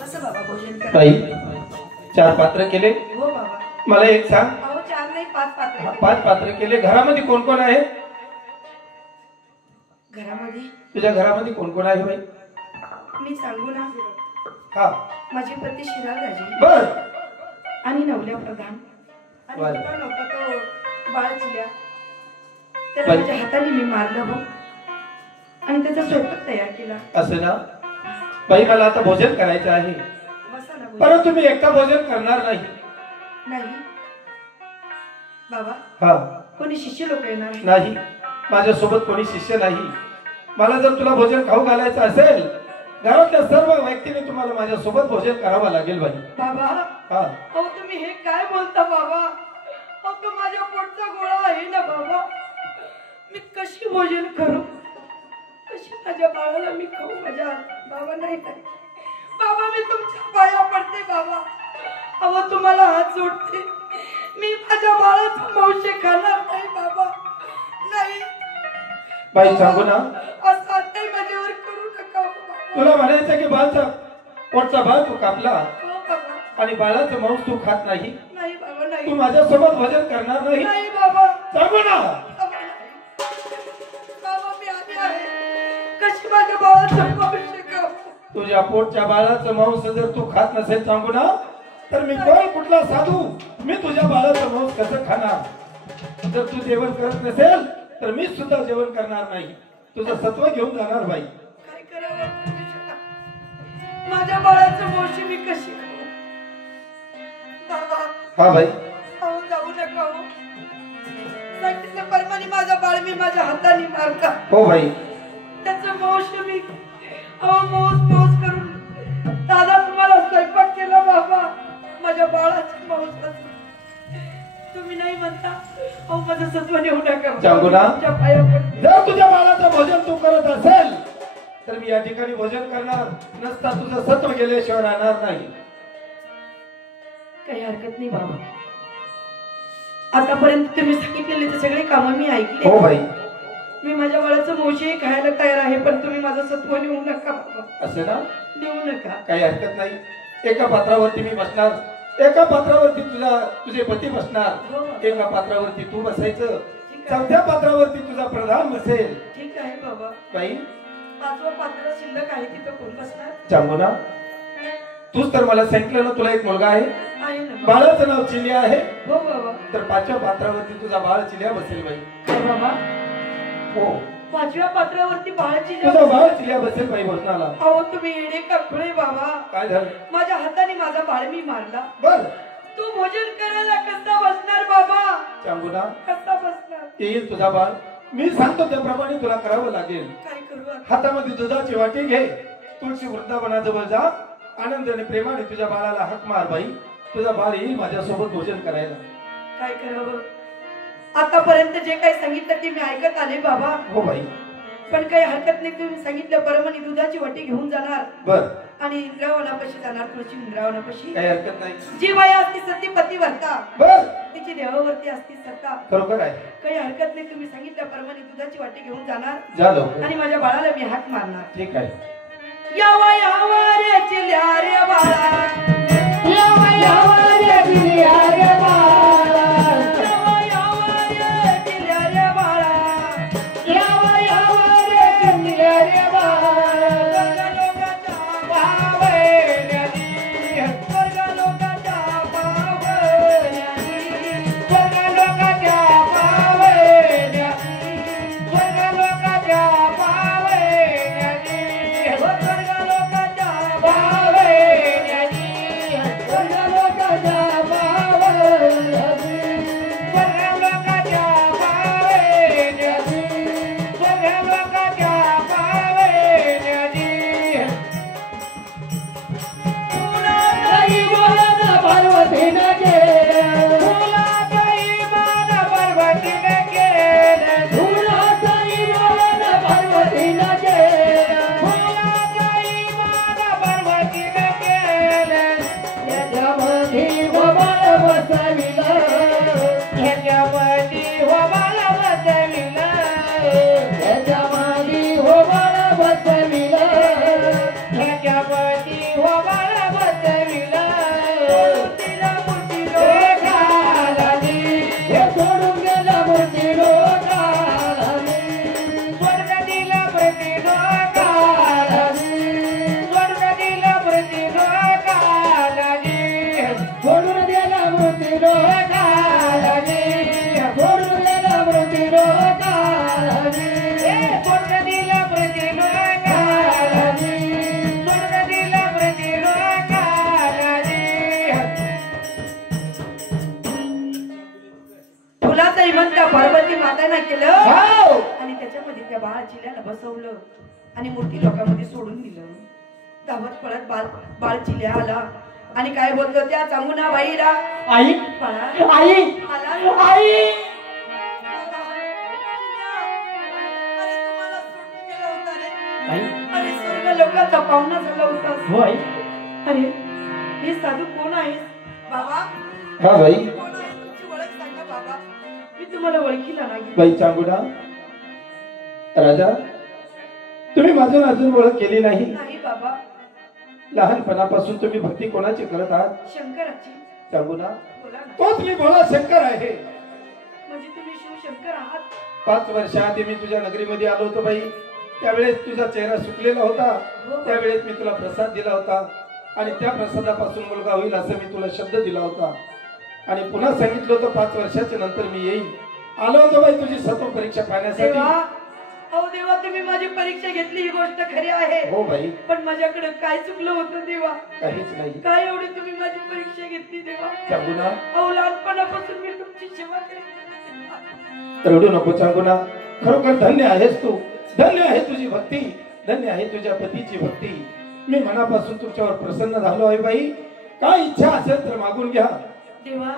बसा बाबा भोजन करा. बाई 4 पात्र केले. हो बाबा. मला एक सांग, अहो 4 नाही 5 पात्र. 5 पात्र केले. घरामध्ये कोण कोण आहे? घरामध्ये तुझ्या घरामध्ये कोण कोण आहे बाई? मी सांगू ना, हा माझे पती शिराळराजे बर आणि नवल्या प्रधान आणि बर. दुकान होता तो बाळचिल्या. त्याला बर. माझ्या हाताने मी मारलं हो आणि त्याचा स्वयंपाक तयार केला. असं ना बाई, मला आता भोजन करायचं आहे, बसा ना बोला. परंतु मी एकटा भोजन करणार नाही. नाही बाबा, हा कोणी शिष्य लोक येणार आहे? नाही, माझ्यासोबत कोणी शिष्य नाही. मला जर तुला भोजन खाऊ घालायचं असेल, घरातल्या सर्व व्यक्तीने तुम्हाला माझ्यासोबत भोजन करावं लागेल बाई. बाबा हा अहो तुम्ही हे काय बोलता बाबा? अहो तो माझ्या पोटचा गोळा आहे ना बाबा. मी कशी भोजन करू? कशी माझ्या बाळाला मी खाऊ? माझ्या बाबा नाही काय बाबा, मी तुमच्या पाया पडते बाबा. अहो तुम्हाला हात जोडते, मी माझ्या बाळाचा मावशी खाणार नाही बाबा. नाही बाई सांगू ना, असं अन्याय माझ्यावर करू नका हो बाबा. तुला म्हणायचं की बाळचा पोटचा बाळ तू कापला हो बाबा. आणि बाळाचं मांस तू खात नाही, नाही बाबा तू नाही. माझ्यासोबत भोजन करणार नाही. नाही बाबा. सांगू ना. बाबा मी आली आहे, कशी माझ्या बाळाचं मावशी खाऊ? तुझ्या पोटच्या बाळाचं मांस जर तू खात नसेल सांगू ना, तर मी कोण कुठला साधू, मी तुझ्या बाळाचं मांस कसं खाणार? जर तू जेवण करत नसेल तर मी सुद्धा जेवण करणार नाही. तुझं सत्व घेऊन जाणार बाई. काय करावं? माझ्या बाळाचं मावशी मी कशी खाऊ? बाबा हा भाई अहो जाऊ नका हो. सांगितलं परमाने माझा बाळ मी माझ्या हाताने मारला. हो भाई त्याचं मावशी मी अहो मौज करून दादा तुम्हाला स्वयंपाक केला बाबा. माझ्या बाळाची मौज तुम्ही नाही म्हणता. अहो माझं सत्व नेऊ नका. चांगुला तुमच्या पाया पडते. जर तुझ्या बाळाचं भोजन तू करत असेल तर मी या ठिकाणी भोजन करणार नसता तुझं सत्व गेल्याशिवाय राहणार नाही. काही हरकत नाही बाबा. आतापर्यंत तुम्ही सांगितलेले ते सगळे काम मी ऐकले. हो भाई मी माझ्या बाळाचं मावशी खायला तयार आहे पण तुम्ही माझं सत्व नेऊ नका बाबा. असे ना नेऊ नका. काही हरकत नाही. एका पात्रावरती मी बसणार, एका पात्रावरती तुझे पती बसणार, एका पात्रावरती तू बसायचं, चौथ्या पात्रावरती तुझा प्रधान बसेल. ठीक आहे बाबा. बाई पाचवा पात्र शिल्लक आहे तिथं कोण बसणार? चांगुना तूच तर मला सांगितलं ना तुला एक मुलगा आहे, आहे ना बाबा. बाळाचं नाव चिलिया आहे. हो बाबा. तर पाचव्या पात्रावरती तुझा बाळ चिलिया बसेल बाई. काय बाबा? हो पाचव्या पात्रावरती बाळाची तुझा बाळ चिलिया बसेल बाई भोजनाला. अहो तुम्ही येणे का खुळे बाबा. काय झालं? माझ्या हाताने माझा बाळ मी मारला. बर तू भोजन करायला कसा बसणार बाबा? चांगुना कसा बसणार? येईल तुझा बाळ. मी सांगतो त्याप्रमाणे तुला करावं लागेल. काय करू आता? हातामध्ये दुधाची वाटी घे, तुळशी वृंदावनाजवळ जा, आनंदाने प्रेमाने तुझ्या बाळाला हाक मार बाई. तुझा बाळ येईल माझ्यासोबत भोजन करायला. काय करावं? आतापर्यंत जे काही सांगितलं ते मी ऐकत आले बाबा. हो बाई. पण काही हरकत नाही. तुम्ही सांगितलं परमाने दुधाची वाटी घेऊन जाणार बर आणि इंद्रावनापाशी जाणार. तुळशी इंद्रावनापाशी. काही हरकत नाही. जी माया असती सती पतिव्रता, बर तिची देवावरती असती सत्ता. खरोखर आहे. काही हरकत नाही. तुम्ही सांगितलं परमाने दुधाची वाटी घेऊन जाणार जा लवकर. आणि माझ्या बाळाला मी हाक मारणार. ठीक आहे. यावा यावा रे चिल्या रे बाळा, यावा यावा रे चिलिया रे बाळा, यावा यावा रे चिल्या रे बाळा, यावा यावा रे चिलिया रे बाळा. स्वर्गलोकाच्या पावण्यानी, स्वर्गलोकाच्या पावण्यानी, स्वर्गलोकाच्या पावण्यानी, स्वर्गलोकाच्या पावण्यानी, स्वर्गलोकाच्या पावण्यानी, स्वर्गलोकाच्या पावण्यानी, स्वर्गलोकाच्या पावण्यानी, स्वर्गलोकाच्या पावण्यानी. फुलाताई बोलन पार्वतीनं केलं, फुलाताई बोलन पार्वतीनं केलं, फुलाताई बोलन पार्वतीनं केलं, फुलाताई बोलन पार्वतीनं केलं. ह्याच्यामध्ये वबाळ बसविलं, ह्याच्यामध्ये वबाळ बसविलं, ह्याच्यामध्ये वबाळ बसविलं, ह्याच्यामध्ये वबाळ बसविलं. तिला मूर्ती हे घालाली, हे सोडून गेलं मूर्ती डोकालाली, स्वर्ग दिला मूर्ती डोकालाली, स्वर्ग दिला मूर्ती डोकालाली, सोडून गेला मूर्ती डोकालाली, सोडून गेला मूर्ती डोकालाली, स्वर्ग दिला मूर्ती डोकालाली, स्वर्ग दिला मूर्ती डोकालाली. फुलाताई म्हणता पार्वती माताना केलं हो. आणि त्याच्यामध्ये त्या बाळ चिल्याला बसवलं आणि मूर्ती लोकांमध्ये सोडून दिलं. धावत पळत बाळ चिल्या आला आणि काय बोलतो त्या चांगुना बाईला, आई बाळा आई आला. आई अरे तुम्हाला सोडून गेला होता रे. आई अरे स्वर्ग लोकांचा पाहुणा झाला होता. हो आई अरे हे साधू कोण आहेस बाबा? हा बाई. कोण आहे? तुमची ओळख सांगा बाबा. मी तुम्हाला ओळखीला नाही. बाई चांगुना राजा तुम्ही माझून अजून ओळख केली नाही. नाही बाबा. लहानपणापासून तुम्ही भक्ती कोणाची करत आहात? शंकराची. चांगुना बोला ना. तोच मी भोळा शंकर आहे. म्हणजे तुम्ही शिवशंकर आहात? 5 वर्षाआधी मी तुझ्या नगरीमध्ये आलो होतो बाई. त्यावेळेस तुझा चेहरा सुकलेला होता. त्यावेळेस मी तुला प्रसाद दिला होता आणि त्या प्रसादापासून मुलगा होईल असं मी तुला शब्द दिला होता आणि पुन्हा सांगितलं होतं 5 वर्षाच्या नंतर मी येईल. आलो होतो बाई तुझी सत्व परीक्षा पाहण्यासाठी. देवा अहो देवा तुम्ही माझी परीक्षा घेतली ही गोष्ट खरी आहे हो बाई पण माझ्याकडे काय चुकलं होतं देवा काहीच नाही काय एवढी तुम्ही माझी परीक्षा घेतली देवा सांगू ना अहो लहानपणापासून मी तुमची सेवा करते रडू नको सांगू ना खरोखर धन्य आहेस तू धन्य आहे तुझी भक्ती धन्य आहे तुझ्या पतीची भक्ती मी मनापासून तुमच्यावर प्रसन्न झालो आहे बाई काय इच्छा असेल तर मागून घ्या देवा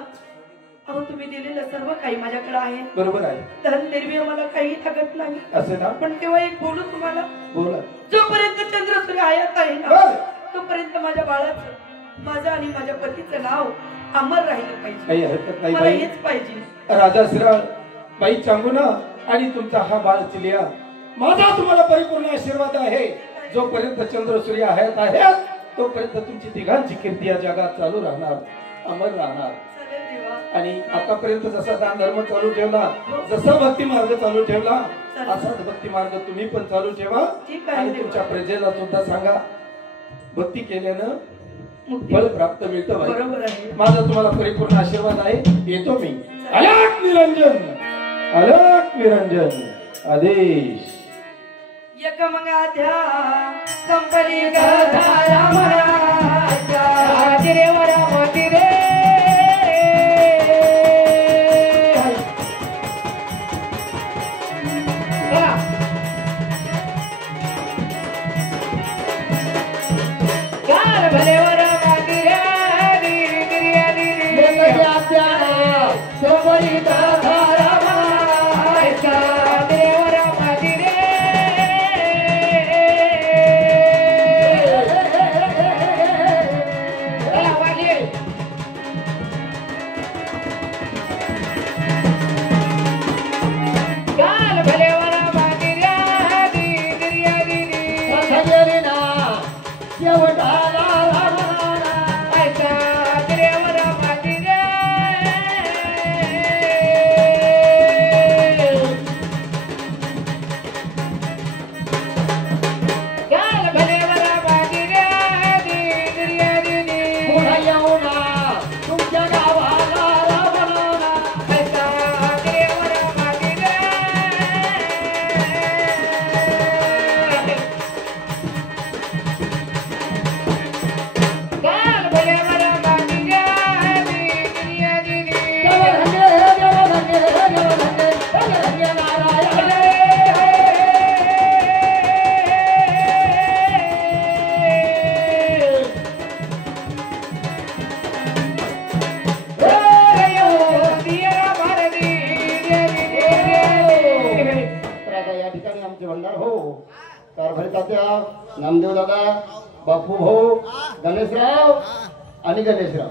अहो तुम्ही दिलेलं सर्व काही माझ्याकडे आहे बरोबर आहे धन निर्वी मला काही लागत नाही असे ना पण तेव्हा एक बोलू तुम्हाला बोला जोपर्यंत चंद्र सूर्य आयात आहे ना बरं. तोपर्यंत माझ्या बाळाचं माझं आणि माझ्या पतीचं नाव अमर राहिलं पाहिजे काही हरकत नाही मला बाई हेच पाहिजे राजा श्रीराळ बाई सांगू ना आणि तुमचा हा बाळ चिलिया माझा तुम्हाला परिपूर्ण आशीर्वाद आहे जोपर्यंत चंद्र सूर्य हयात आहेत तोपर्यंत तुमची तिघांची कीर्ती या जगात चालू राहणार अमर राहणार चालेल देवा आणि आतापर्यंत जसा दान धर्म चालू ठेवला जसा भक्ती मार्ग चालू ठेवला असाच भक्ती मार्ग तुम्ही पण चालू ठेवा ठीक आहे आणि देवा. तुमच्या प्रजेला सुद्धा सांगा भक्ती केल्यानं मुक्ती. फळ प्राप्त मिळतं बाई. बरोबर आहे माझा तुम्हाला परिपूर्ण आशीर्वाद आहे येतो मी अलक निरंजन अलक निरंजन आदेश एक मंगाध्या कंपनी गाधा रामराजा रे वरा मोती रे चला. गार भले वरा मोती रे गिरी गिरी गिरी आत्या सोबरी दादा रामायचा रे वरा मोती रे चला वाजे गाल भले वरा मोती रे गिरी गिरी गिरी ना शेवटाला रामराणा ऐका रे वरा मोती रे गाल भले वरा मोती रे गिरी गिरी पुढे येऊ ना तुमच्या गावाला रामराणा ऐका रे वरा मोती रे गाल भले वरा मोती रे गिरी गिरी देवधन्य देवधन्य नारायण तर आता या ठिकाणी आमचे भंडार हो कारभारी तात्या नामदेव दादा बापू भाऊ गणेशराव आणि गणेशराव